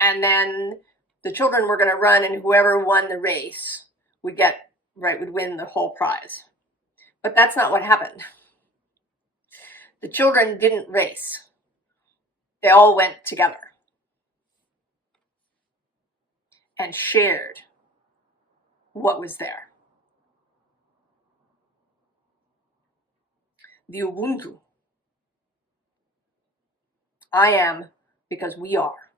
and then the children were going to run, and whoever won the race would win the whole prize. But that's not what happened. The children didn't race. They all went together and shared what was there. The Ubuntu. I am because we are.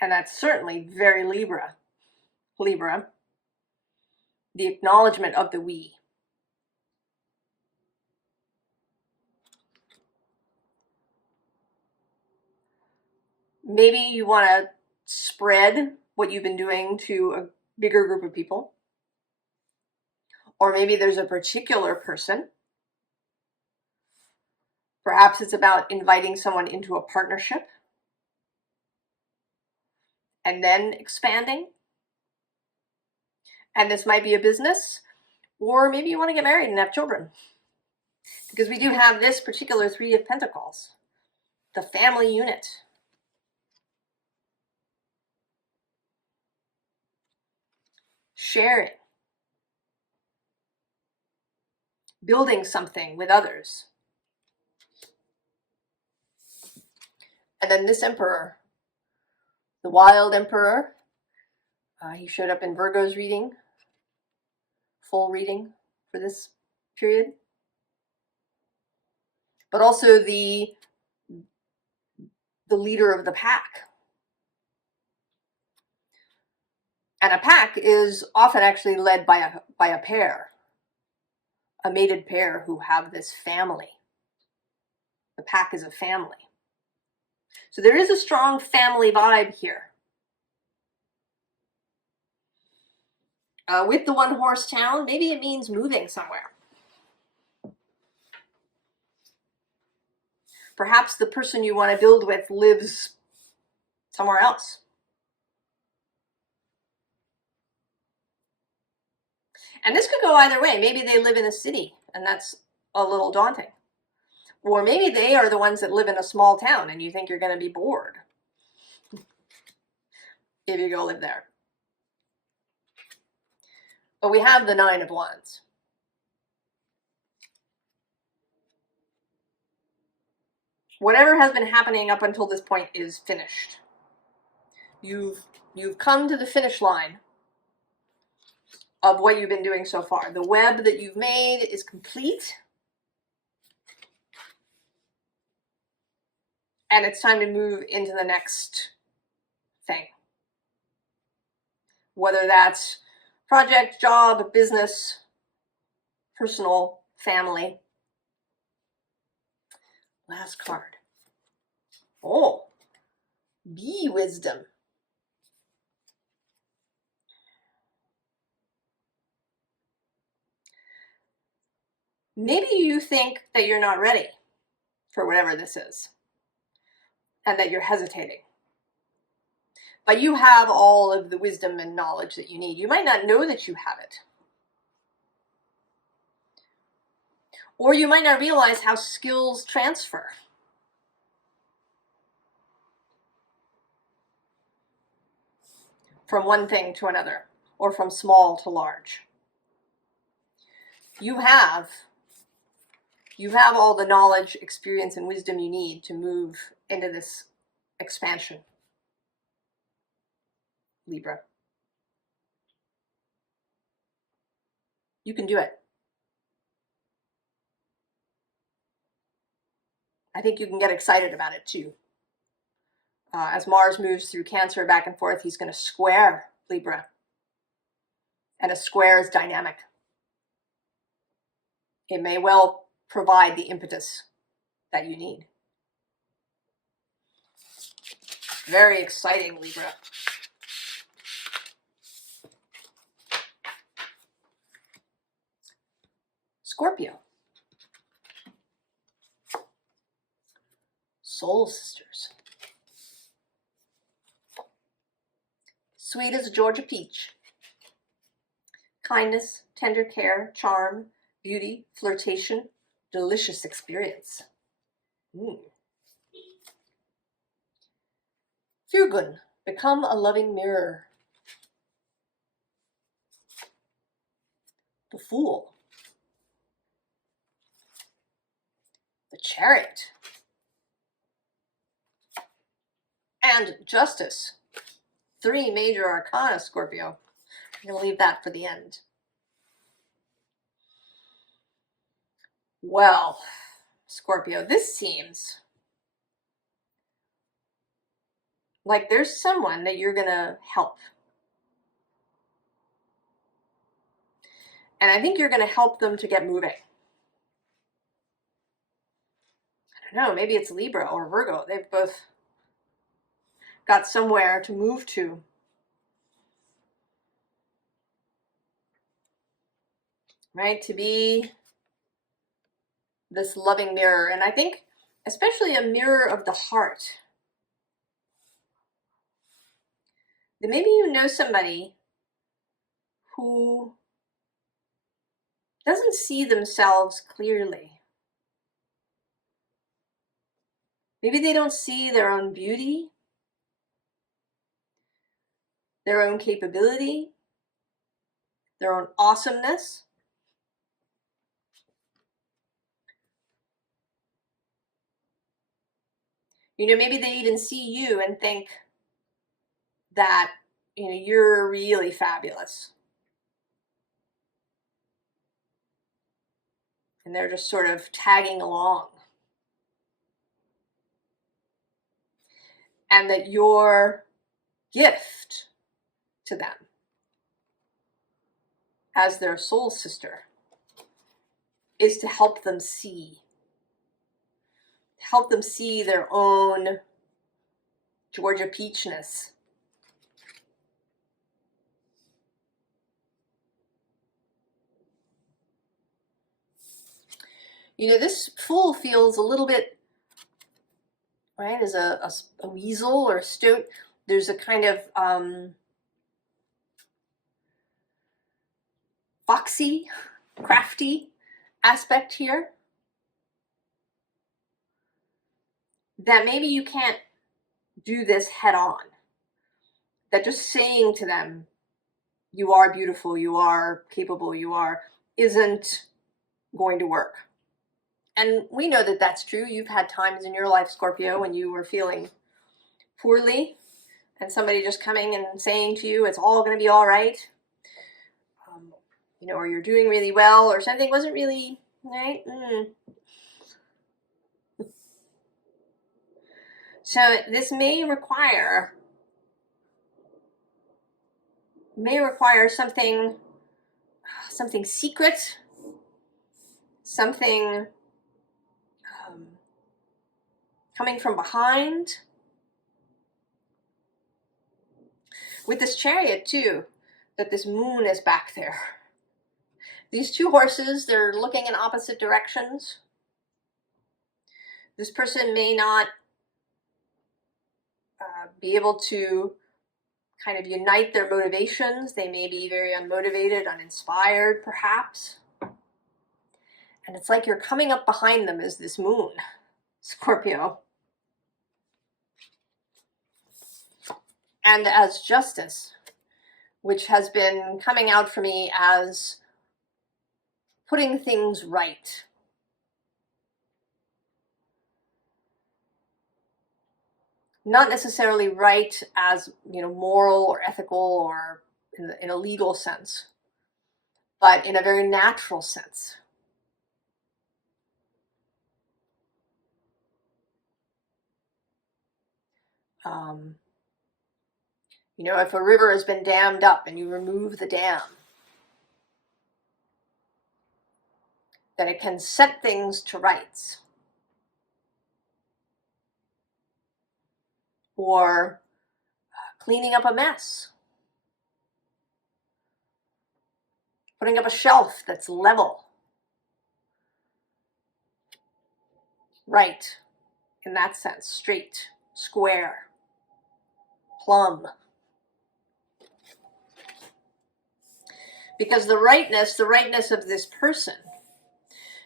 And that's certainly very Libra. Libra. The acknowledgement of the we. Maybe you want to spread what you've been doing to a bigger group of people. Or maybe there's a particular person. Perhaps it's about inviting someone into a partnership and then expanding. And this might be a business, or maybe you want to get married and have children. Because we do have this particular Three of Pentacles, the family unit. Sharing. Building something with others. And then this Emperor, the Wild Emperor, he showed up in Virgo's reading, full reading for this period. but also the leader of the pack. And a pack is often actually led by a pair, a mated pair who have this family. The pack is a family. So there is a strong family vibe here. With the one horse town, maybe it means moving somewhere. Perhaps the person you want to build with lives somewhere else. And this could go either way. Maybe they live in a city, and that's a little daunting. Or maybe they are the ones that live in a small town, and you think you're going to be bored if you go live there. But we have the Nine of Wands. Whatever has been happening up until this point is finished. You've come to the finish line of what you've been doing so far. The web that you've made is complete. And it's time to move into the next thing. Whether that's project, job, business, personal, family. Last card. Oh, be wisdom. Maybe you think that you're not ready for whatever this is, and that you're hesitating. But you have all of the wisdom and knowledge that you need. You might not know that you have it. Or you might not realize how skills transfer. From one thing to another, or from small to large. You have all the knowledge, experience, and wisdom you need to move into this expansion, Libra. You can do it. I think you can get excited about it too. As Mars moves through Cancer back and forth, he's going to square Libra. And a square is dynamic. It may well provide the impetus that you need. Very exciting, Libra. Scorpio. Soul sisters. Sweet as a Georgia peach. Kindness, tender care, charm, beauty, flirtation, delicious experience. Virgo, become a loving mirror. The Fool. The Chariot. And Justice. 3 major arcana, Scorpio. I'm going to leave that for the end. Well, Scorpio, this seems like there's someone that you're going to help. And I think you're going to help them to get moving. I don't know, maybe it's Libra or Virgo. They've both got somewhere to move to. Right? To be this loving mirror. And I think especially a mirror of the heart. That maybe you know somebody who doesn't see themselves clearly. Maybe they don't see their own beauty, their own capability, their own awesomeness. You know, maybe they even see you and think that, you know, you're really fabulous. And they're just sort of tagging along and that your gift to them as their soul sister is to help them see their own Georgia peachness. You know, this Fool feels a little bit, right, as a weasel or a stoat. There's a kind of foxy, crafty aspect here that maybe you can't do this head on. That just saying to them, you are beautiful, you are capable, you are, isn't going to work. And we know that that's true. You've had times in your life, Scorpio, when you were feeling poorly and somebody just coming and saying to you, it's all going to be all right. You know, or you're doing really well, or something wasn't really right. So this may require something secret, something coming from behind. With this Chariot too, that this moon is back there. These two horses, they're looking in opposite directions. This person may not be able to kind of unite their motivations. They may be very unmotivated, uninspired, perhaps. And it's like you're coming up behind them as this moon, Scorpio. And as Justice, which has been coming out for me as putting things right. Not necessarily right as, you know, moral or ethical or in a legal sense, but in a very natural sense. You know, if a river has been dammed up and you remove the dam, that it can set things to rights. Or cleaning up a mess. Putting up a shelf that's level. Right, in that sense, straight, square, plumb. Because the rightness of this person,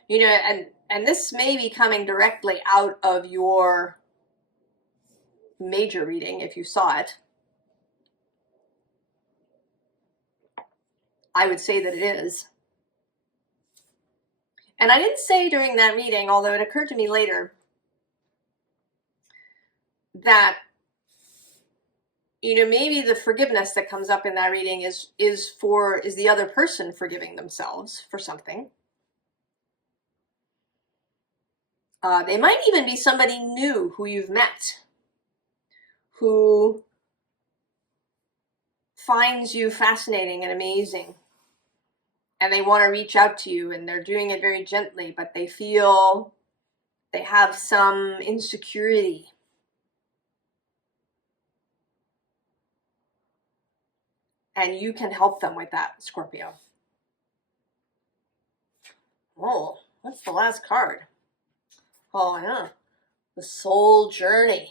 you know, and this may be coming directly out of your major reading, if you saw it. I would say that it is. And I didn't say during that reading, although it occurred to me later, that, you know, maybe the forgiveness that comes up in that reading is the other person forgiving themselves for something. They might even be somebody new who you've met, who finds you fascinating and amazing, and they want to reach out to you, and they're doing it very gently, but they feel they have some insecurity. And you can help them with that, Scorpio. Oh, what's the last card? Oh, yeah. The Soul Journey.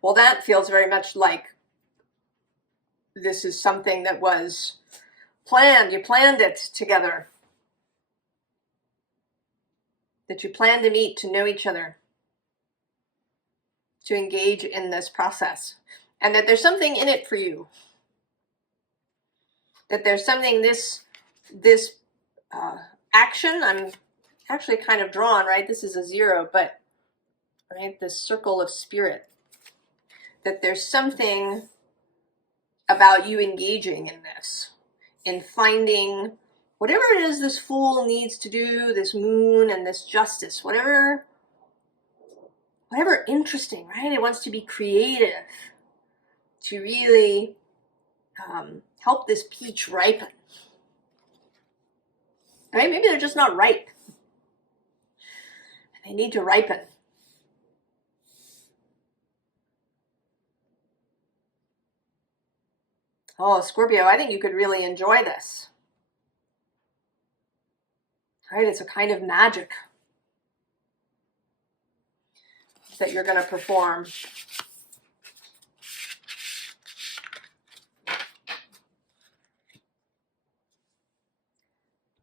Well, that feels very much like this is something that was planned. You planned it together. That you planned to meet, to know each other, to engage in this process. And that there's something in it for you. That there's something, this action, I'm actually kind of drawn, right? This is a 0, but, right, this circle of spirit. That there's something about you engaging in this, in finding whatever it is this Fool needs to do, this moon and this Justice, whatever whatever interesting, right? It wants to be creative, to really help this peach ripen. Right? Maybe they're just not ripe. They need to ripen. Oh, Scorpio, I think you could really enjoy this. Right? It's a kind of magic that you're going to perform.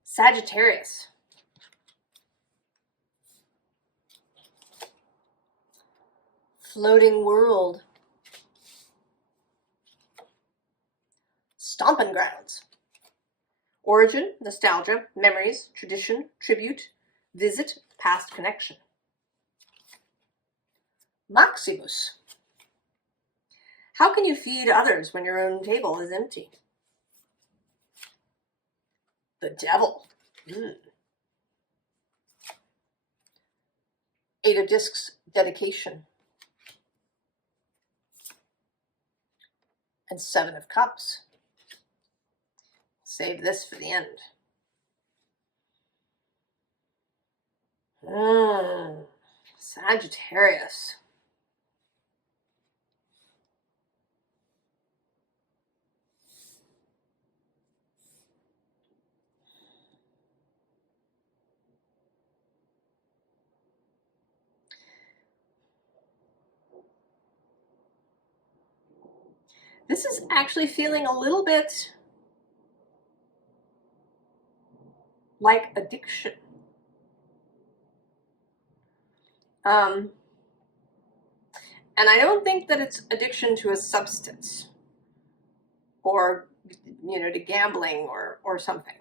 Sagittarius. Floating world. Stomping grounds. Origin, nostalgia, memories, tradition, tribute, visit, past connection. Maximus. How can you feed others when your own table is empty? The devil. Eight of Discs, dedication. And Seven of Cups. Save this for the end. Sagittarius. This is actually feeling a little bit like addiction. And I don't think that it's addiction to a substance or, to gambling or something.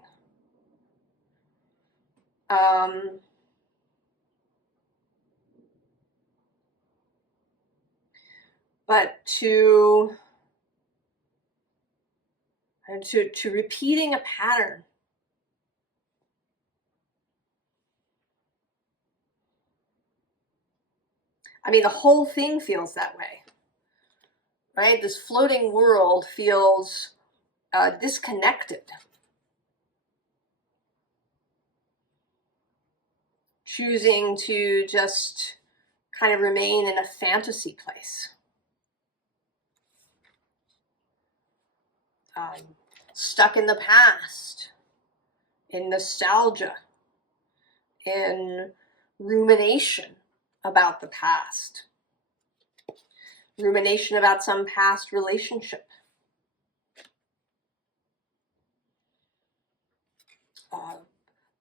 But to repeating a pattern. I mean, the whole thing feels that way, right? This floating world feels disconnected. Choosing to just kind of remain in a fantasy place. Stuck in the past, in nostalgia, in rumination about the past, rumination about some past relationship,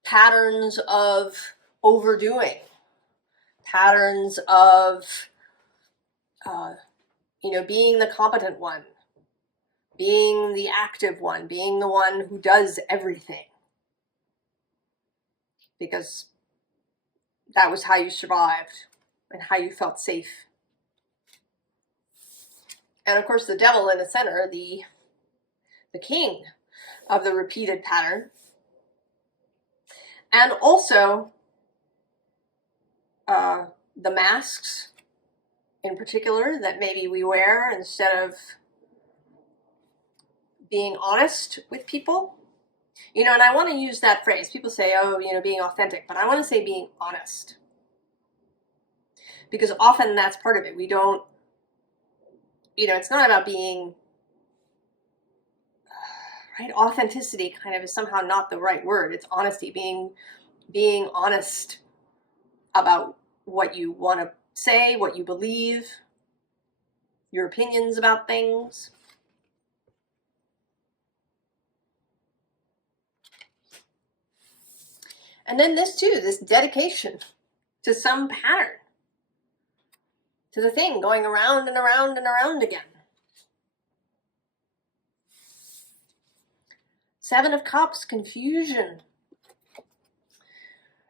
patterns of overdoing, patterns of being the competent one, being the active one, being the one who does everything, because that was how you survived and how you felt safe. And of course, the devil in the center, the king of the repeated pattern. And also the masks in particular that maybe we wear instead of being honest with people. And I want to use that phrase. People say, oh, being authentic, but I want to say being honest. Because often that's part of it. We don't, it's not about being, right? Authenticity kind of is somehow not the right word. It's honesty, being honest about what you want to say, what you believe, your opinions about things. And then this too, this dedication to some pattern, to the thing going around and around and around again. Seven of Cups, confusion.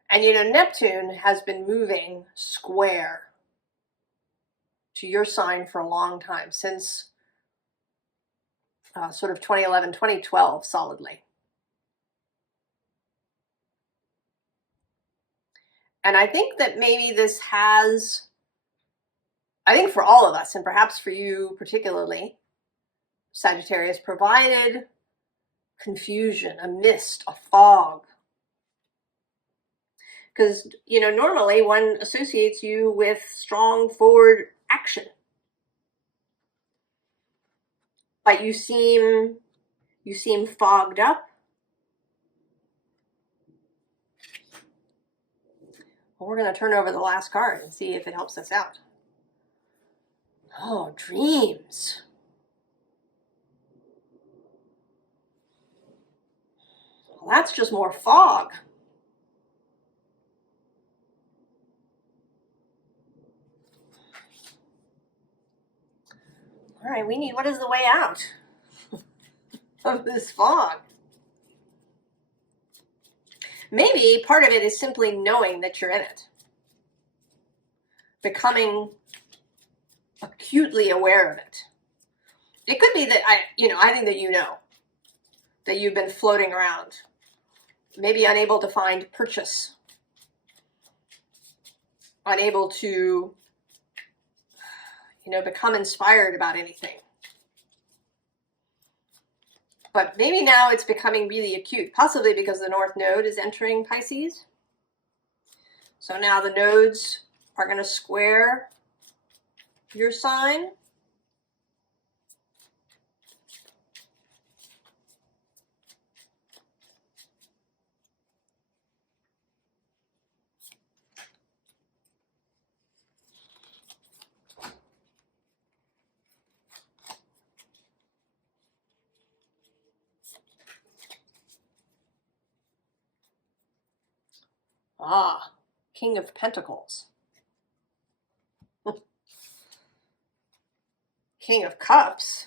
And Neptune has been moving square to your sign for a long time, since sort of 2011, 2012 solidly. And I think that maybe this has I think for all of us, and perhaps for you particularly, Sagittarius, provided confusion, a mist, a fog. Because, you know, normally one associates you with strong forward action. But you seem fogged up. Well, we're going to turn over the last card and see if it helps us out. Oh, dreams. Well, that's just more fog. All right, what is the way out of this fog? Maybe part of it is simply knowing that you're in it. Becoming acutely aware of it. It could be that I think that that you've been floating around, maybe unable to find purchase, unable to, become inspired about anything. But maybe now it's becoming really acute, possibly because the North Node is entering Pisces. So now the nodes are going to square your sign. Ah, King of Pentacles. King of Cups.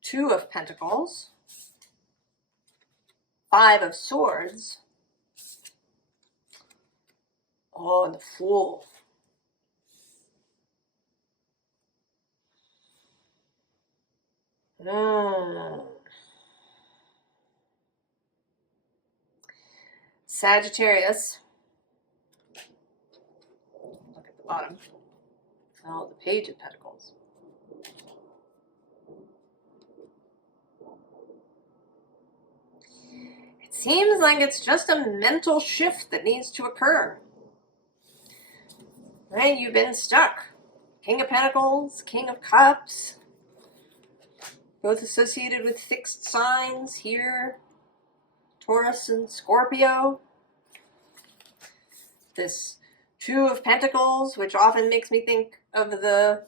Two of Pentacles. Five of Swords. Oh, and the Fool. Sagittarius. Look at the bottom. Oh, the Page of Pentacles. It seems like it's just a mental shift that needs to occur. Right? You've been stuck. King of Pentacles, King of Cups. Both associated with fixed signs here. Taurus and Scorpio. This Two of Pentacles, which often makes me think of the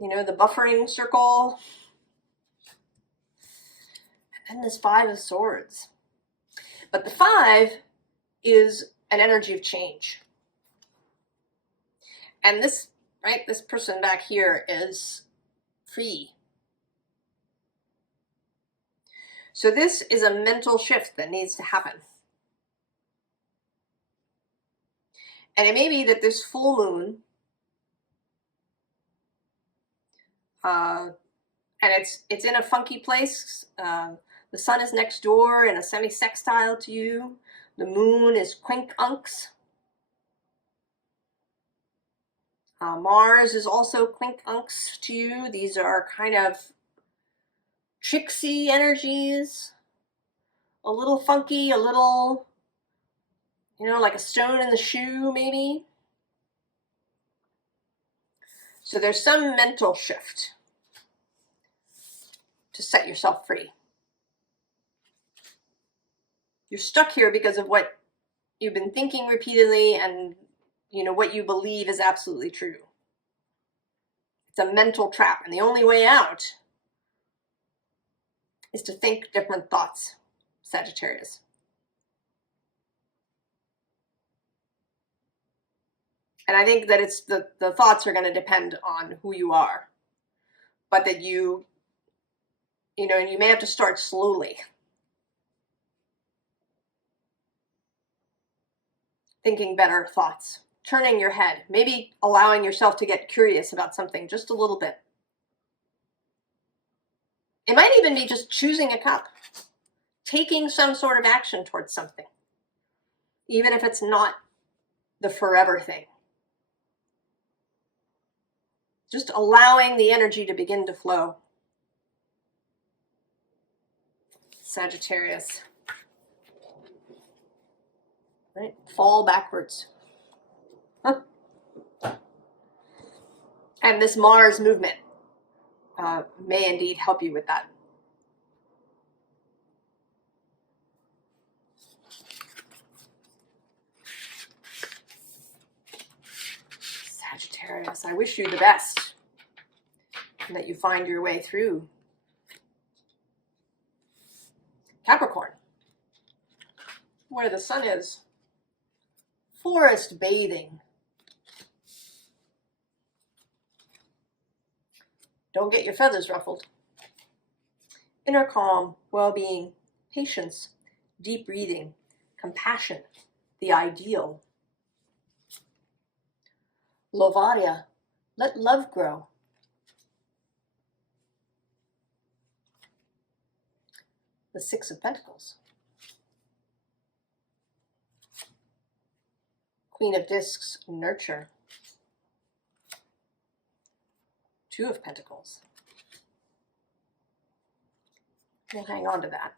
buffering circle. And this Five of Swords. But the Five is an energy of change. And this person back here is free. So this is a mental shift that needs to happen. And it may be that this full moon, and it's in a funky place. The sun is next door in a semi-sextile to you. The moon is quincunx. Mars is also quincunx to you. These are kind of tricksy energies. A little funky, a little, like a stone in the shoe, maybe. So there's some mental shift to set yourself free. You're stuck here because of what you've been thinking repeatedly and, what you believe is absolutely true. It's a mental trap, and the only way out is to think different thoughts, Sagittarius. And I think that it's the thoughts are going to depend on who you are, but that you may have to start slowly. Thinking better thoughts, turning your head, maybe allowing yourself to get curious about something just a little bit. It might even be just choosing a cup, taking some sort of action towards something, even if it's not the forever thing. Just allowing the energy to begin to flow. Sagittarius. Right? Fall backwards. Huh. And this Mars movement may indeed help you with that. Sagittarius, I wish you the best and that you find your way through. Capricorn, where the sun is. Forest bathing. Don't get your feathers ruffled. Inner calm, well-being, patience, deep breathing, compassion, the ideal. Lovaria, let love grow. The Six of Pentacles. Queen of Discs, nurture. Two of Pentacles. We'll hang on to that.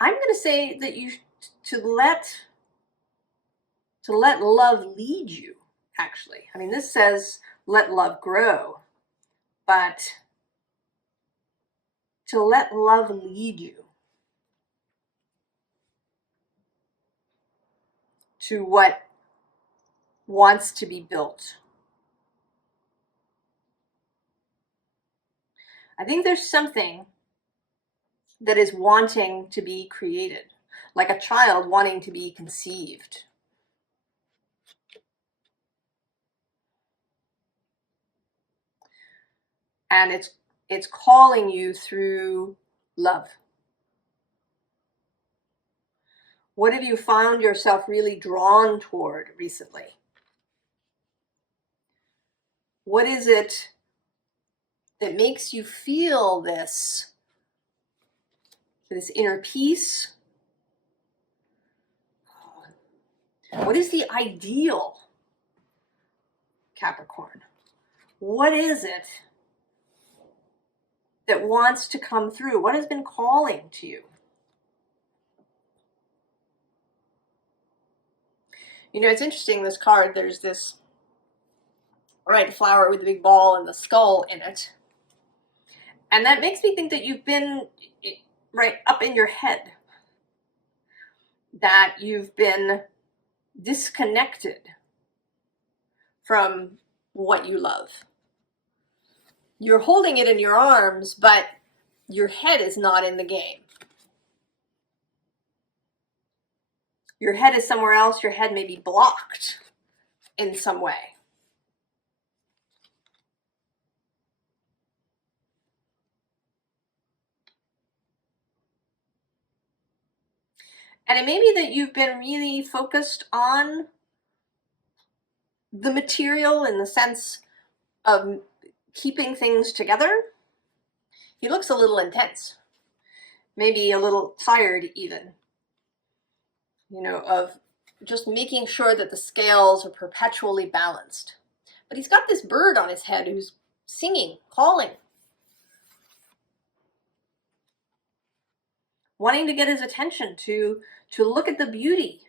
I'm going to say that you to let love lead you, actually. I mean, this says let love grow, but to let love lead you to what wants to be built. I think there's something that is wanting to be created, like a child wanting to be conceived. And it's calling you through love. What have you found yourself really drawn toward recently? What is it that makes you feel this inner peace? What is the ideal, Capricorn? What is it that wants to come through? What has been calling to you? You know, it's interesting, this card, there's this flower with a big ball and the skull in it. And that makes me think that you've been right up in your head, that you've been disconnected from what you love. You're holding it in your arms, but your head is not in the game. Your head is somewhere else. Your head may be blocked in some way. And it may be that you've been really focused on the material in the sense of keeping things together. He looks a little intense, maybe a little tired even, you know, of just making sure that the scales are perpetually balanced. But he's got this bird on his head who's singing, calling, wanting to get his attention, to look at the beauty,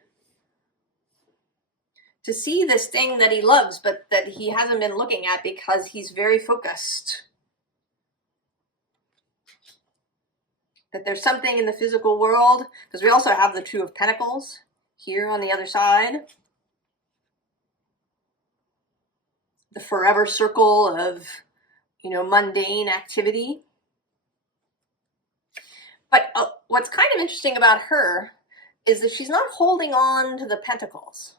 to see this thing that he loves, but that he hasn't been looking at because he's very focused. That there's something in the physical world, because we also have the Two of Pentacles here on the other side. The forever circle of, you know, mundane activity. But what's kind of interesting about her is that she's not holding on to the pentacles.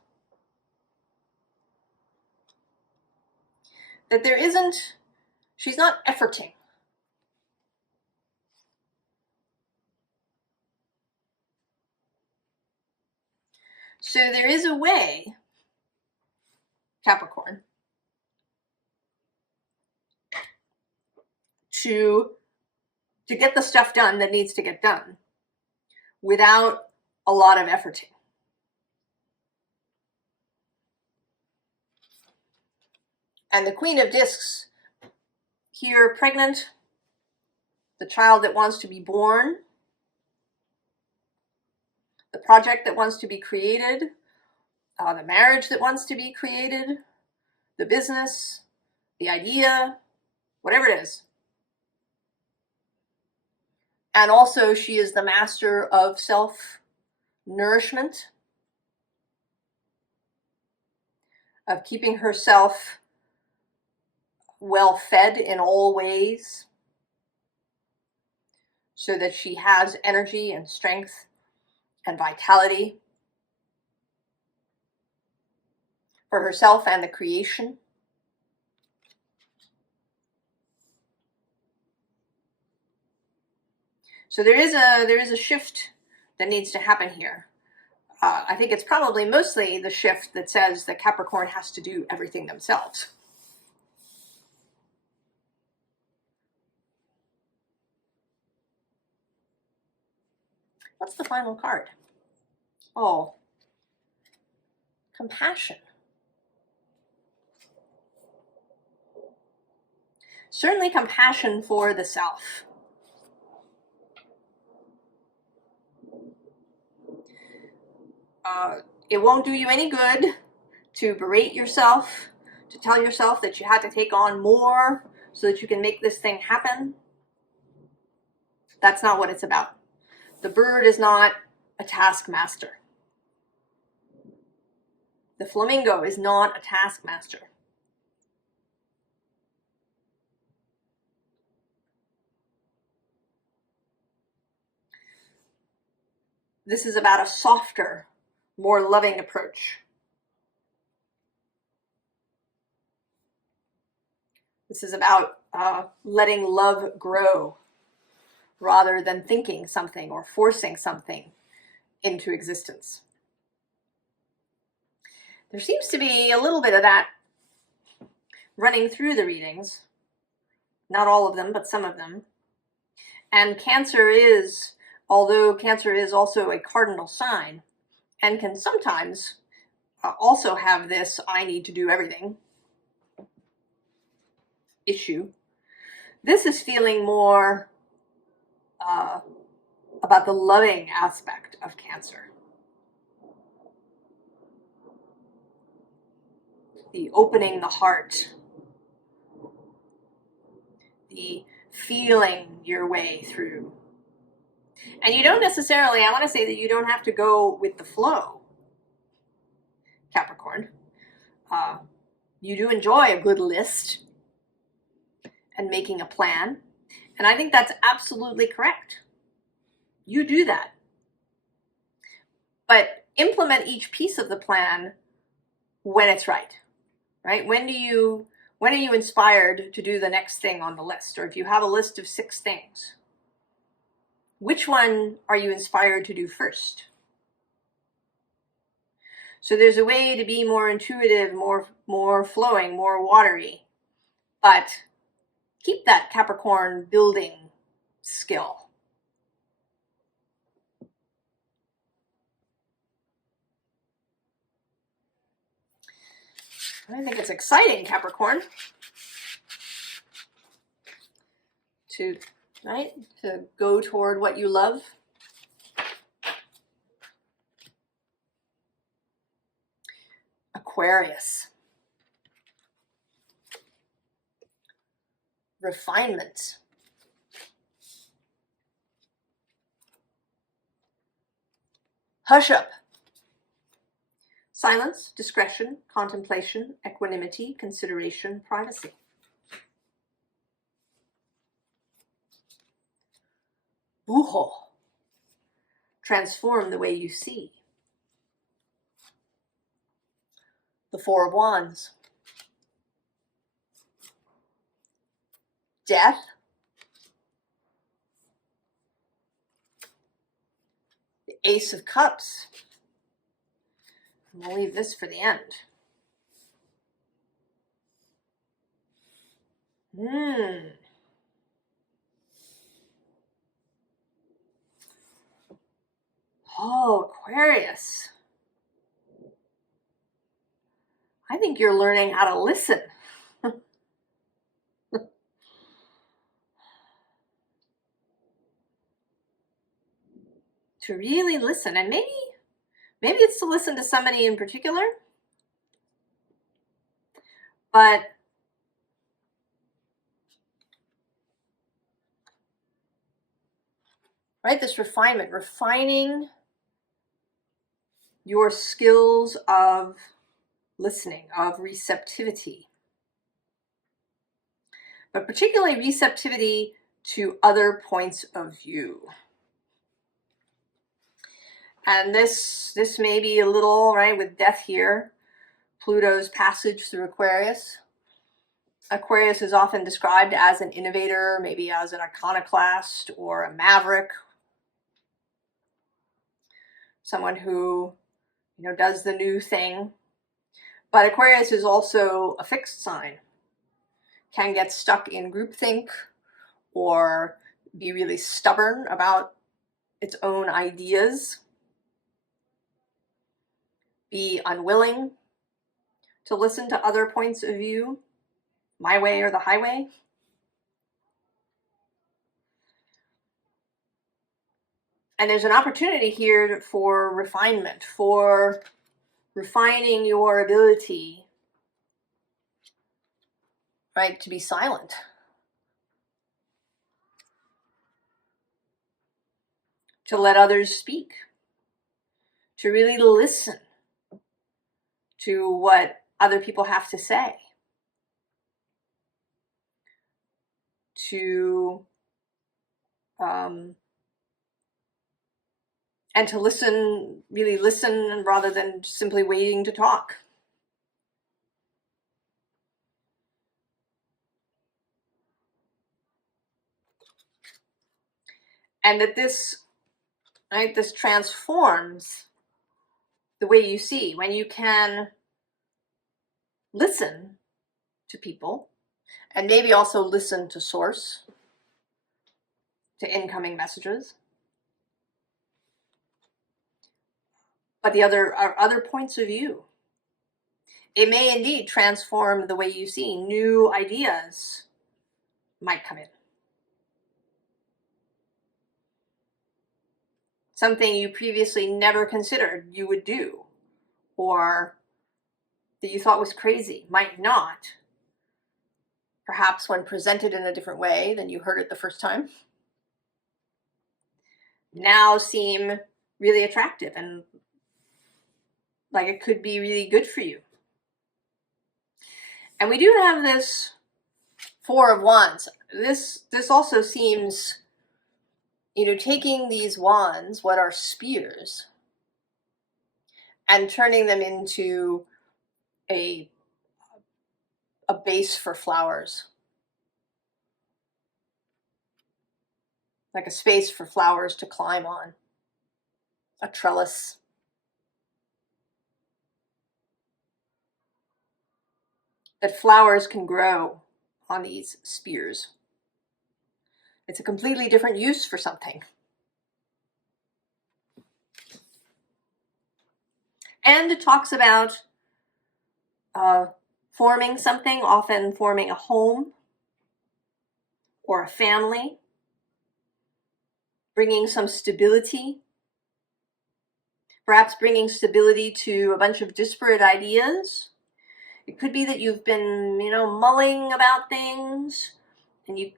That she's not efforting. So there is a way Capricorn, to get the stuff done that needs to get done without a lot of efforting. And the Queen of Discs here, pregnant, the child that wants to be born, the project that wants to be created, the marriage that wants to be created, the business, the idea, whatever it is. And also she is the master of self-nourishment, of keeping herself well fed in all ways so that she has energy and strength and vitality for herself and the creation. So there is a shift that needs to happen here. I think it's probably mostly the shift that says that Capricorn has to do everything themselves. What's the final card? Oh, compassion. Certainly compassion for the self. It won't do you any good to berate yourself, to tell yourself that you had to take on more so that you can make this thing happen. That's not what it's about. The bird is not a taskmaster. The flamingo is not a taskmaster. This is about a softer, more loving approach. This is about letting love grow rather than thinking something or forcing something into existence. There seems to be a little bit of that running through the readings. Not all of them, but some of them. And Cancer is, although Cancer is also a cardinal sign and can sometimes also have this I need to do everything issue, this is feeling more about the loving aspect of Cancer. The opening the heart, the feeling your way through. And you don't necessarily, I want to say that you don't have to go with the flow, Capricorn. You do enjoy a good list and making a plan. And I think that's absolutely correct. You do that. But implement each piece of the plan when it's right? When are you inspired to do the next thing on the list? Or if you have a list of 6 things, which one are you inspired to do first? So there's a way to be more intuitive, more flowing, more watery, but keep that Capricorn building skill. I think it's exciting, Capricorn, to go toward what you love. Aquarius. Refinement. Hush up. Silence, discretion, contemplation, equanimity, consideration, privacy. Buho. Transform the way you see. The 4 of Wands. Death. The Ace of Cups. And we'll leave this for the end. Oh, Aquarius. I think you're learning how to listen. To really listen. And maybe it's to listen to somebody in particular. But right, this refinement, refining your skills of listening, of receptivity, but particularly receptivity to other points of view. And this may be a little, right, with death here, Pluto's passage through Aquarius. Aquarius is often described as an innovator, maybe as an iconoclast or a maverick, someone who, you know, does the new thing. But Aquarius is also a fixed sign, can get stuck in groupthink or be really stubborn about its own ideas, be unwilling to listen to other points of view, my way or the highway. And there's an opportunity here for refinement, for refining your ability, right, to be silent. To let others speak. To really listen to what other people have to say. And to listen, really listen, rather than simply waiting to talk. And that this, right, this transforms the way you see. When you can listen to people, and maybe also listen to source, to incoming messages, but the other points of view. It may indeed transform the way you see. New ideas might come in. Something you previously never considered you would do, or that you thought was crazy, might not, perhaps when presented in a different way than you heard it the first time, now seem really attractive and like it could be really good for you. And we do have this Four of Wands. This also seems, you know, taking these wands, what are spears, and turning them into a base for flowers. Like a space for flowers to climb on. A trellis. That flowers can grow on these spears. It's a completely different use for something. And it talks about forming something, often forming a home or a family, bringing some stability, perhaps bringing stability to a bunch of disparate ideas. It could be that you've been, you know, mulling about things, and you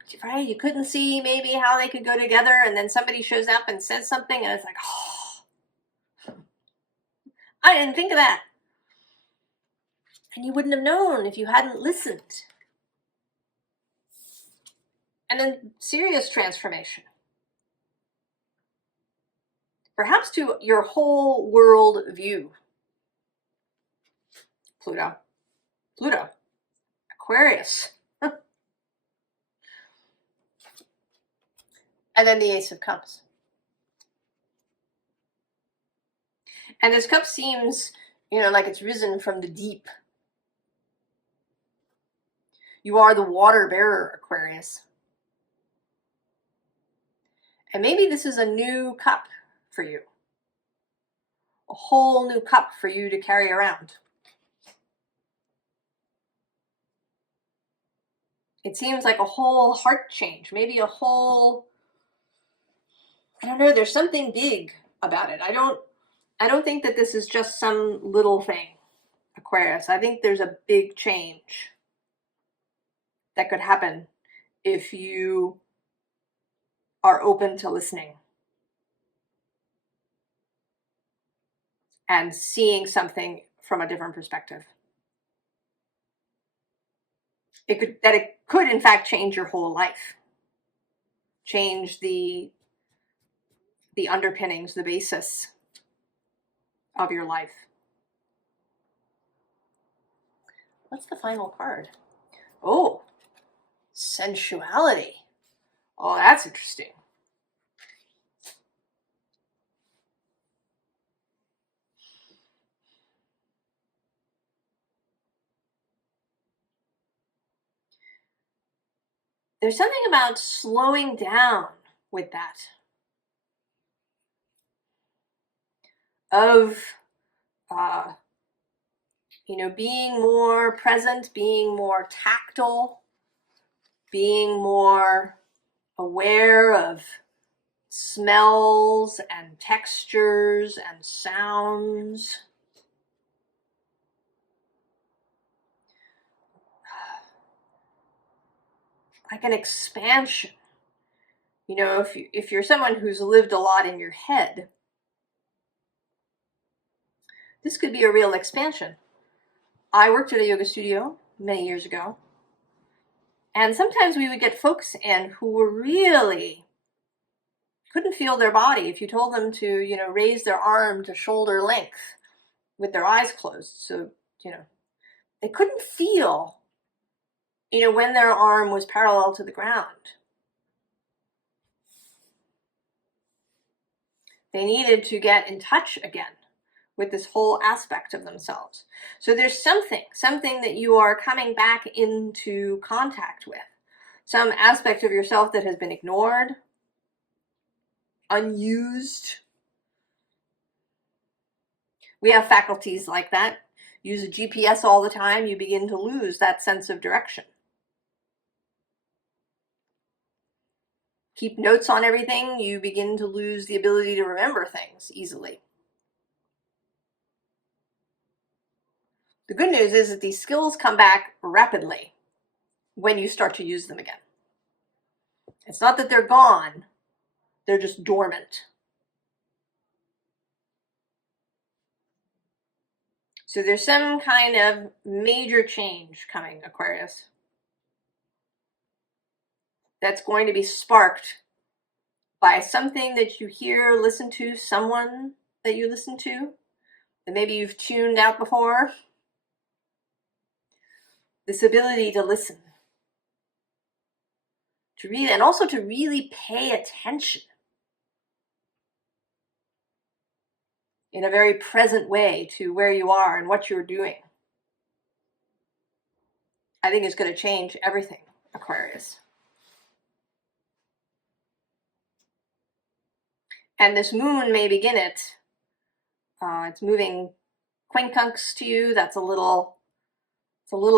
couldn't see maybe how they could go together, and then somebody shows up and says something, and it's like, oh, I didn't think of that. And you wouldn't have known if you hadn't listened. And then serious transformation. Perhaps to your whole world view. Pluto, Aquarius. And then the Ace of Cups. And this cup seems, you know, like it's risen from the deep. You are the water bearer, Aquarius. And maybe this is a new cup for you. A whole new cup for you to carry around. It seems like a whole heart change, maybe a whole, I don't know, there's something big about it. I don't think that this is just some little thing, Aquarius. I think there's a big change that could happen if you are open to listening and seeing something from a different perspective. It could in fact change your whole life. Change the underpinnings, the basis of your life. What's the final card? Oh, sensuality. Oh, that's interesting. There's something about slowing down with that. Of, being more present, being more tactile, being more aware of smells and textures and sounds. Like an expansion. If you're someone who's lived a lot in your head, this could be a real expansion. I worked at a yoga studio many years ago, and sometimes we would get folks in who were really couldn't feel their body. If you told them to, raise their arm to shoulder length with their eyes closed, so, they couldn't feel, when their arm was parallel to the ground. They needed to get in touch again with this whole aspect of themselves. So there's something that you are coming back into contact with. Some aspect of yourself that has been ignored, unused. We have faculties like that. Use a GPS all the time, you begin to lose that sense of direction. Keep notes on everything, you begin to lose the ability to remember things easily. The good news is that these skills come back rapidly when you start to use them again. It's not that they're gone, they're just dormant. So there's some kind of major change coming, Aquarius, that's going to be sparked by something that you hear, listen to, someone that you listen to, that maybe you've tuned out before. This ability to listen, to read, and also to really pay attention in a very present way to where you are and what you're doing. I think it's going to change everything, Aquarius. And this moon may begin it. It's moving quincunx to you. It's a little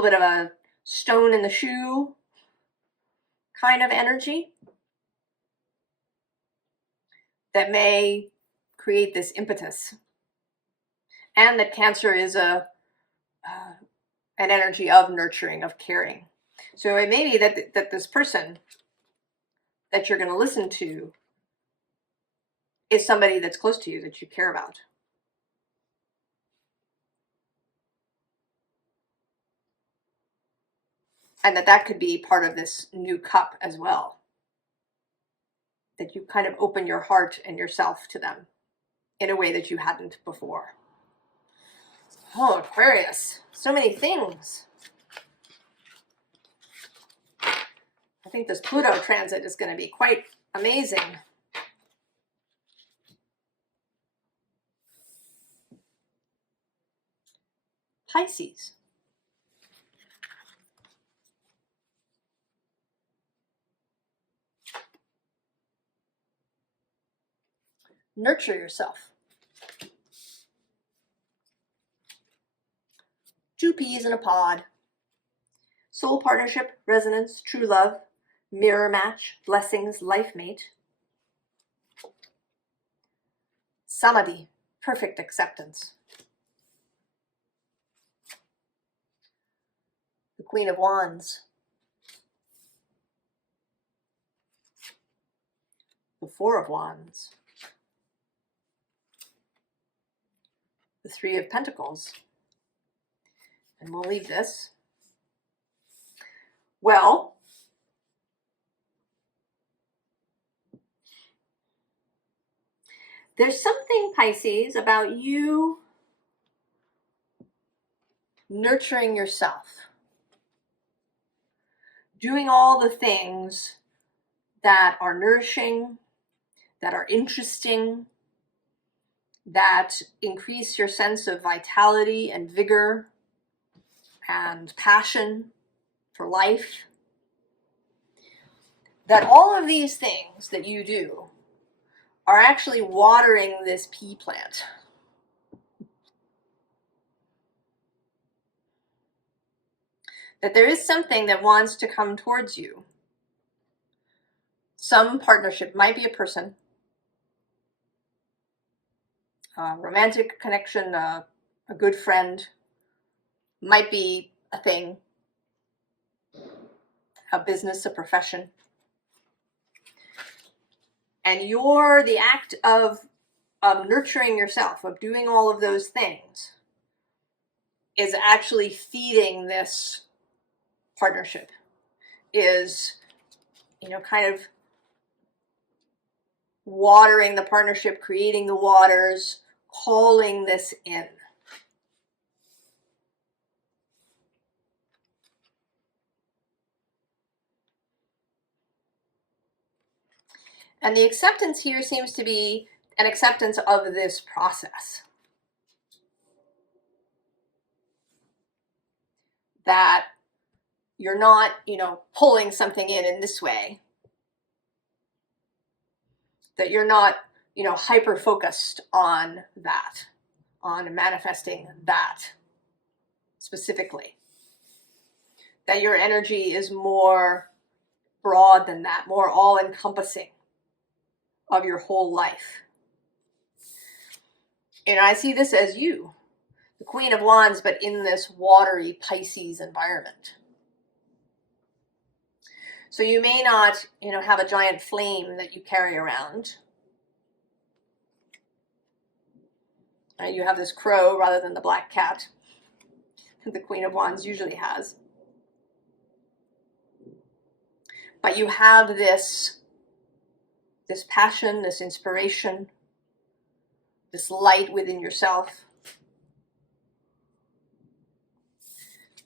bit of a stone in the shoe kind of energy that may create this impetus. And that Cancer is an energy of nurturing, of caring. So it may be that this person that you're going to listen to is somebody that's close to you, that you care about. And that could be part of this new cup as well. That you kind of open your heart and yourself to them in a way that you hadn't before. Oh, Aquarius, so many things. I think this Pluto transit is going to be quite amazing. Pisces. Nurture yourself. 2 peas in a pod. Soul partnership, resonance, true love, mirror match, blessings, life mate. Samadhi, perfect acceptance. The Queen of Wands. The Four of Wands. The Three of Pentacles. And we'll leave this. Well, there's something, Pisces, about you nurturing yourself. Doing all the things that are nourishing, that are interesting, that increase your sense of vitality and vigor and passion for life. That all of these things that you do are actually watering this pea plant. That there is something that wants to come towards you. Some partnership, might be a person, a romantic connection, a good friend, might be a thing, a business, a profession. And the act of nurturing yourself, of doing all of those things, is actually feeding this partnership, is, kind of watering the partnership, creating the waters, calling this in. And the acceptance here seems to be an acceptance of this process. That you're not, pulling something in this way. That you're not, hyper focused on that, on manifesting that specifically. That your energy is more broad than that, more all-encompassing of your whole life. And I see this as you, the Queen of Wands, but in this watery Pisces environment. So you may not, have a giant flame that you carry around. You have this crow rather than the black cat that the Queen of Wands usually has. But you have this passion, this inspiration, this light within yourself,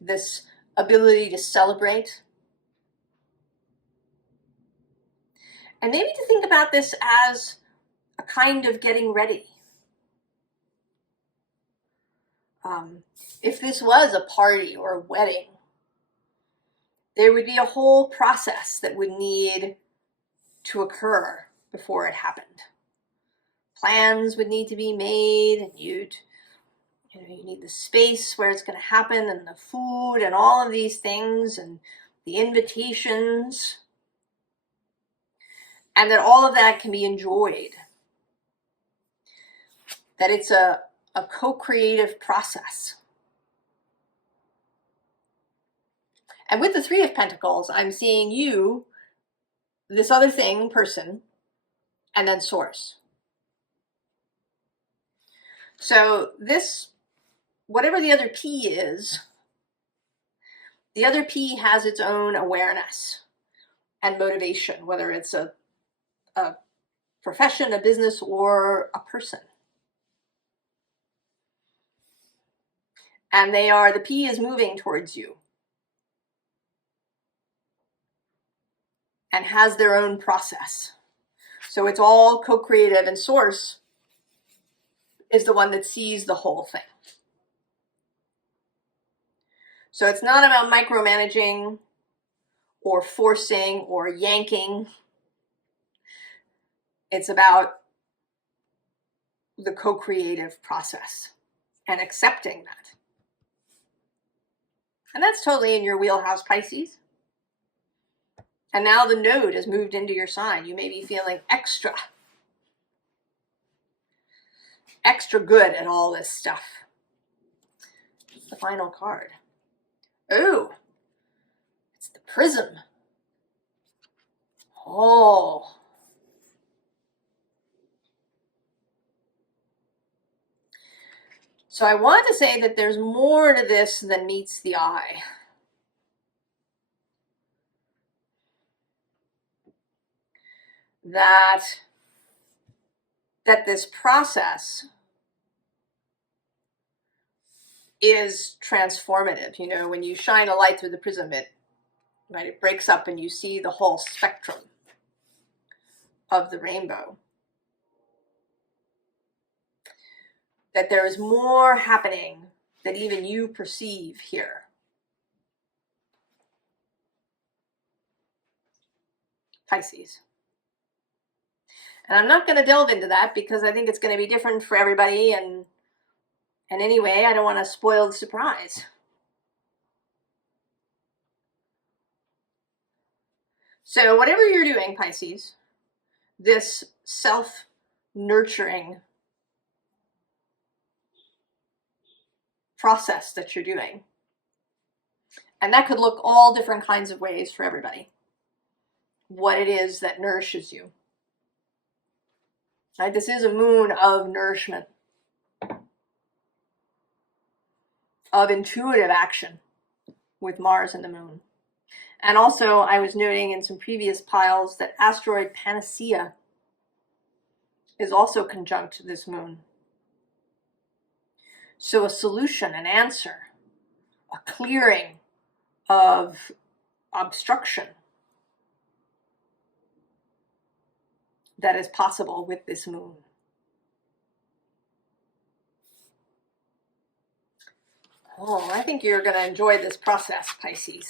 this ability to celebrate. And maybe to think about this as a kind of getting ready. If this was a party or a wedding, there would be a whole process that would need to occur before it happened. Plans would need to be made, and you need the space where it's going to happen, and the food, and all of these things, and the invitations, and that all of that can be enjoyed. That it's a co-creative process. And with the Three of Pentacles, I'm seeing you, this other thing, person, and then Source. So this, whatever the other P is, the other P has its own awareness and motivation, whether it's a profession, a business, or a person. And the P is moving towards you. And has their own process. So it's all co-creative, and Source is the one that sees the whole thing. So it's not about micromanaging or forcing or yanking. It's about the co-creative process and accepting that. And that's totally in your wheelhouse, Pisces. And now the node has moved into your sign. You may be feeling extra good at all this stuff. The final card. Oh, it's the Prism. Oh. So I want to say that there's more to this than meets the eye. That this process is transformative. You know, when you shine a light through the prism, it breaks up and you see the whole spectrum of the rainbow. That there is more happening than even you perceive here. Pisces. And I'm not going to delve into that because I think it's going to be different for everybody, and anyway, I don't want to spoil the surprise. So whatever you're doing, Pisces, this self-nurturing process that you're doing, and that could look all different kinds of ways for everybody, what it is that nourishes you. Right? This is a moon of nourishment, of intuitive action with Mars and the moon. And also, I was noting in some previous piles that asteroid Panacea is also conjunct this moon. So a solution, an answer, a clearing of obstruction that is possible with this moon. Oh, I think you're going to enjoy this process, Pisces.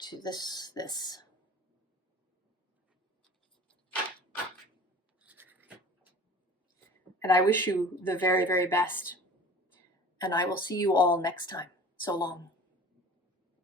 To this. And I wish you the very, very best. And I will see you all next time. So long.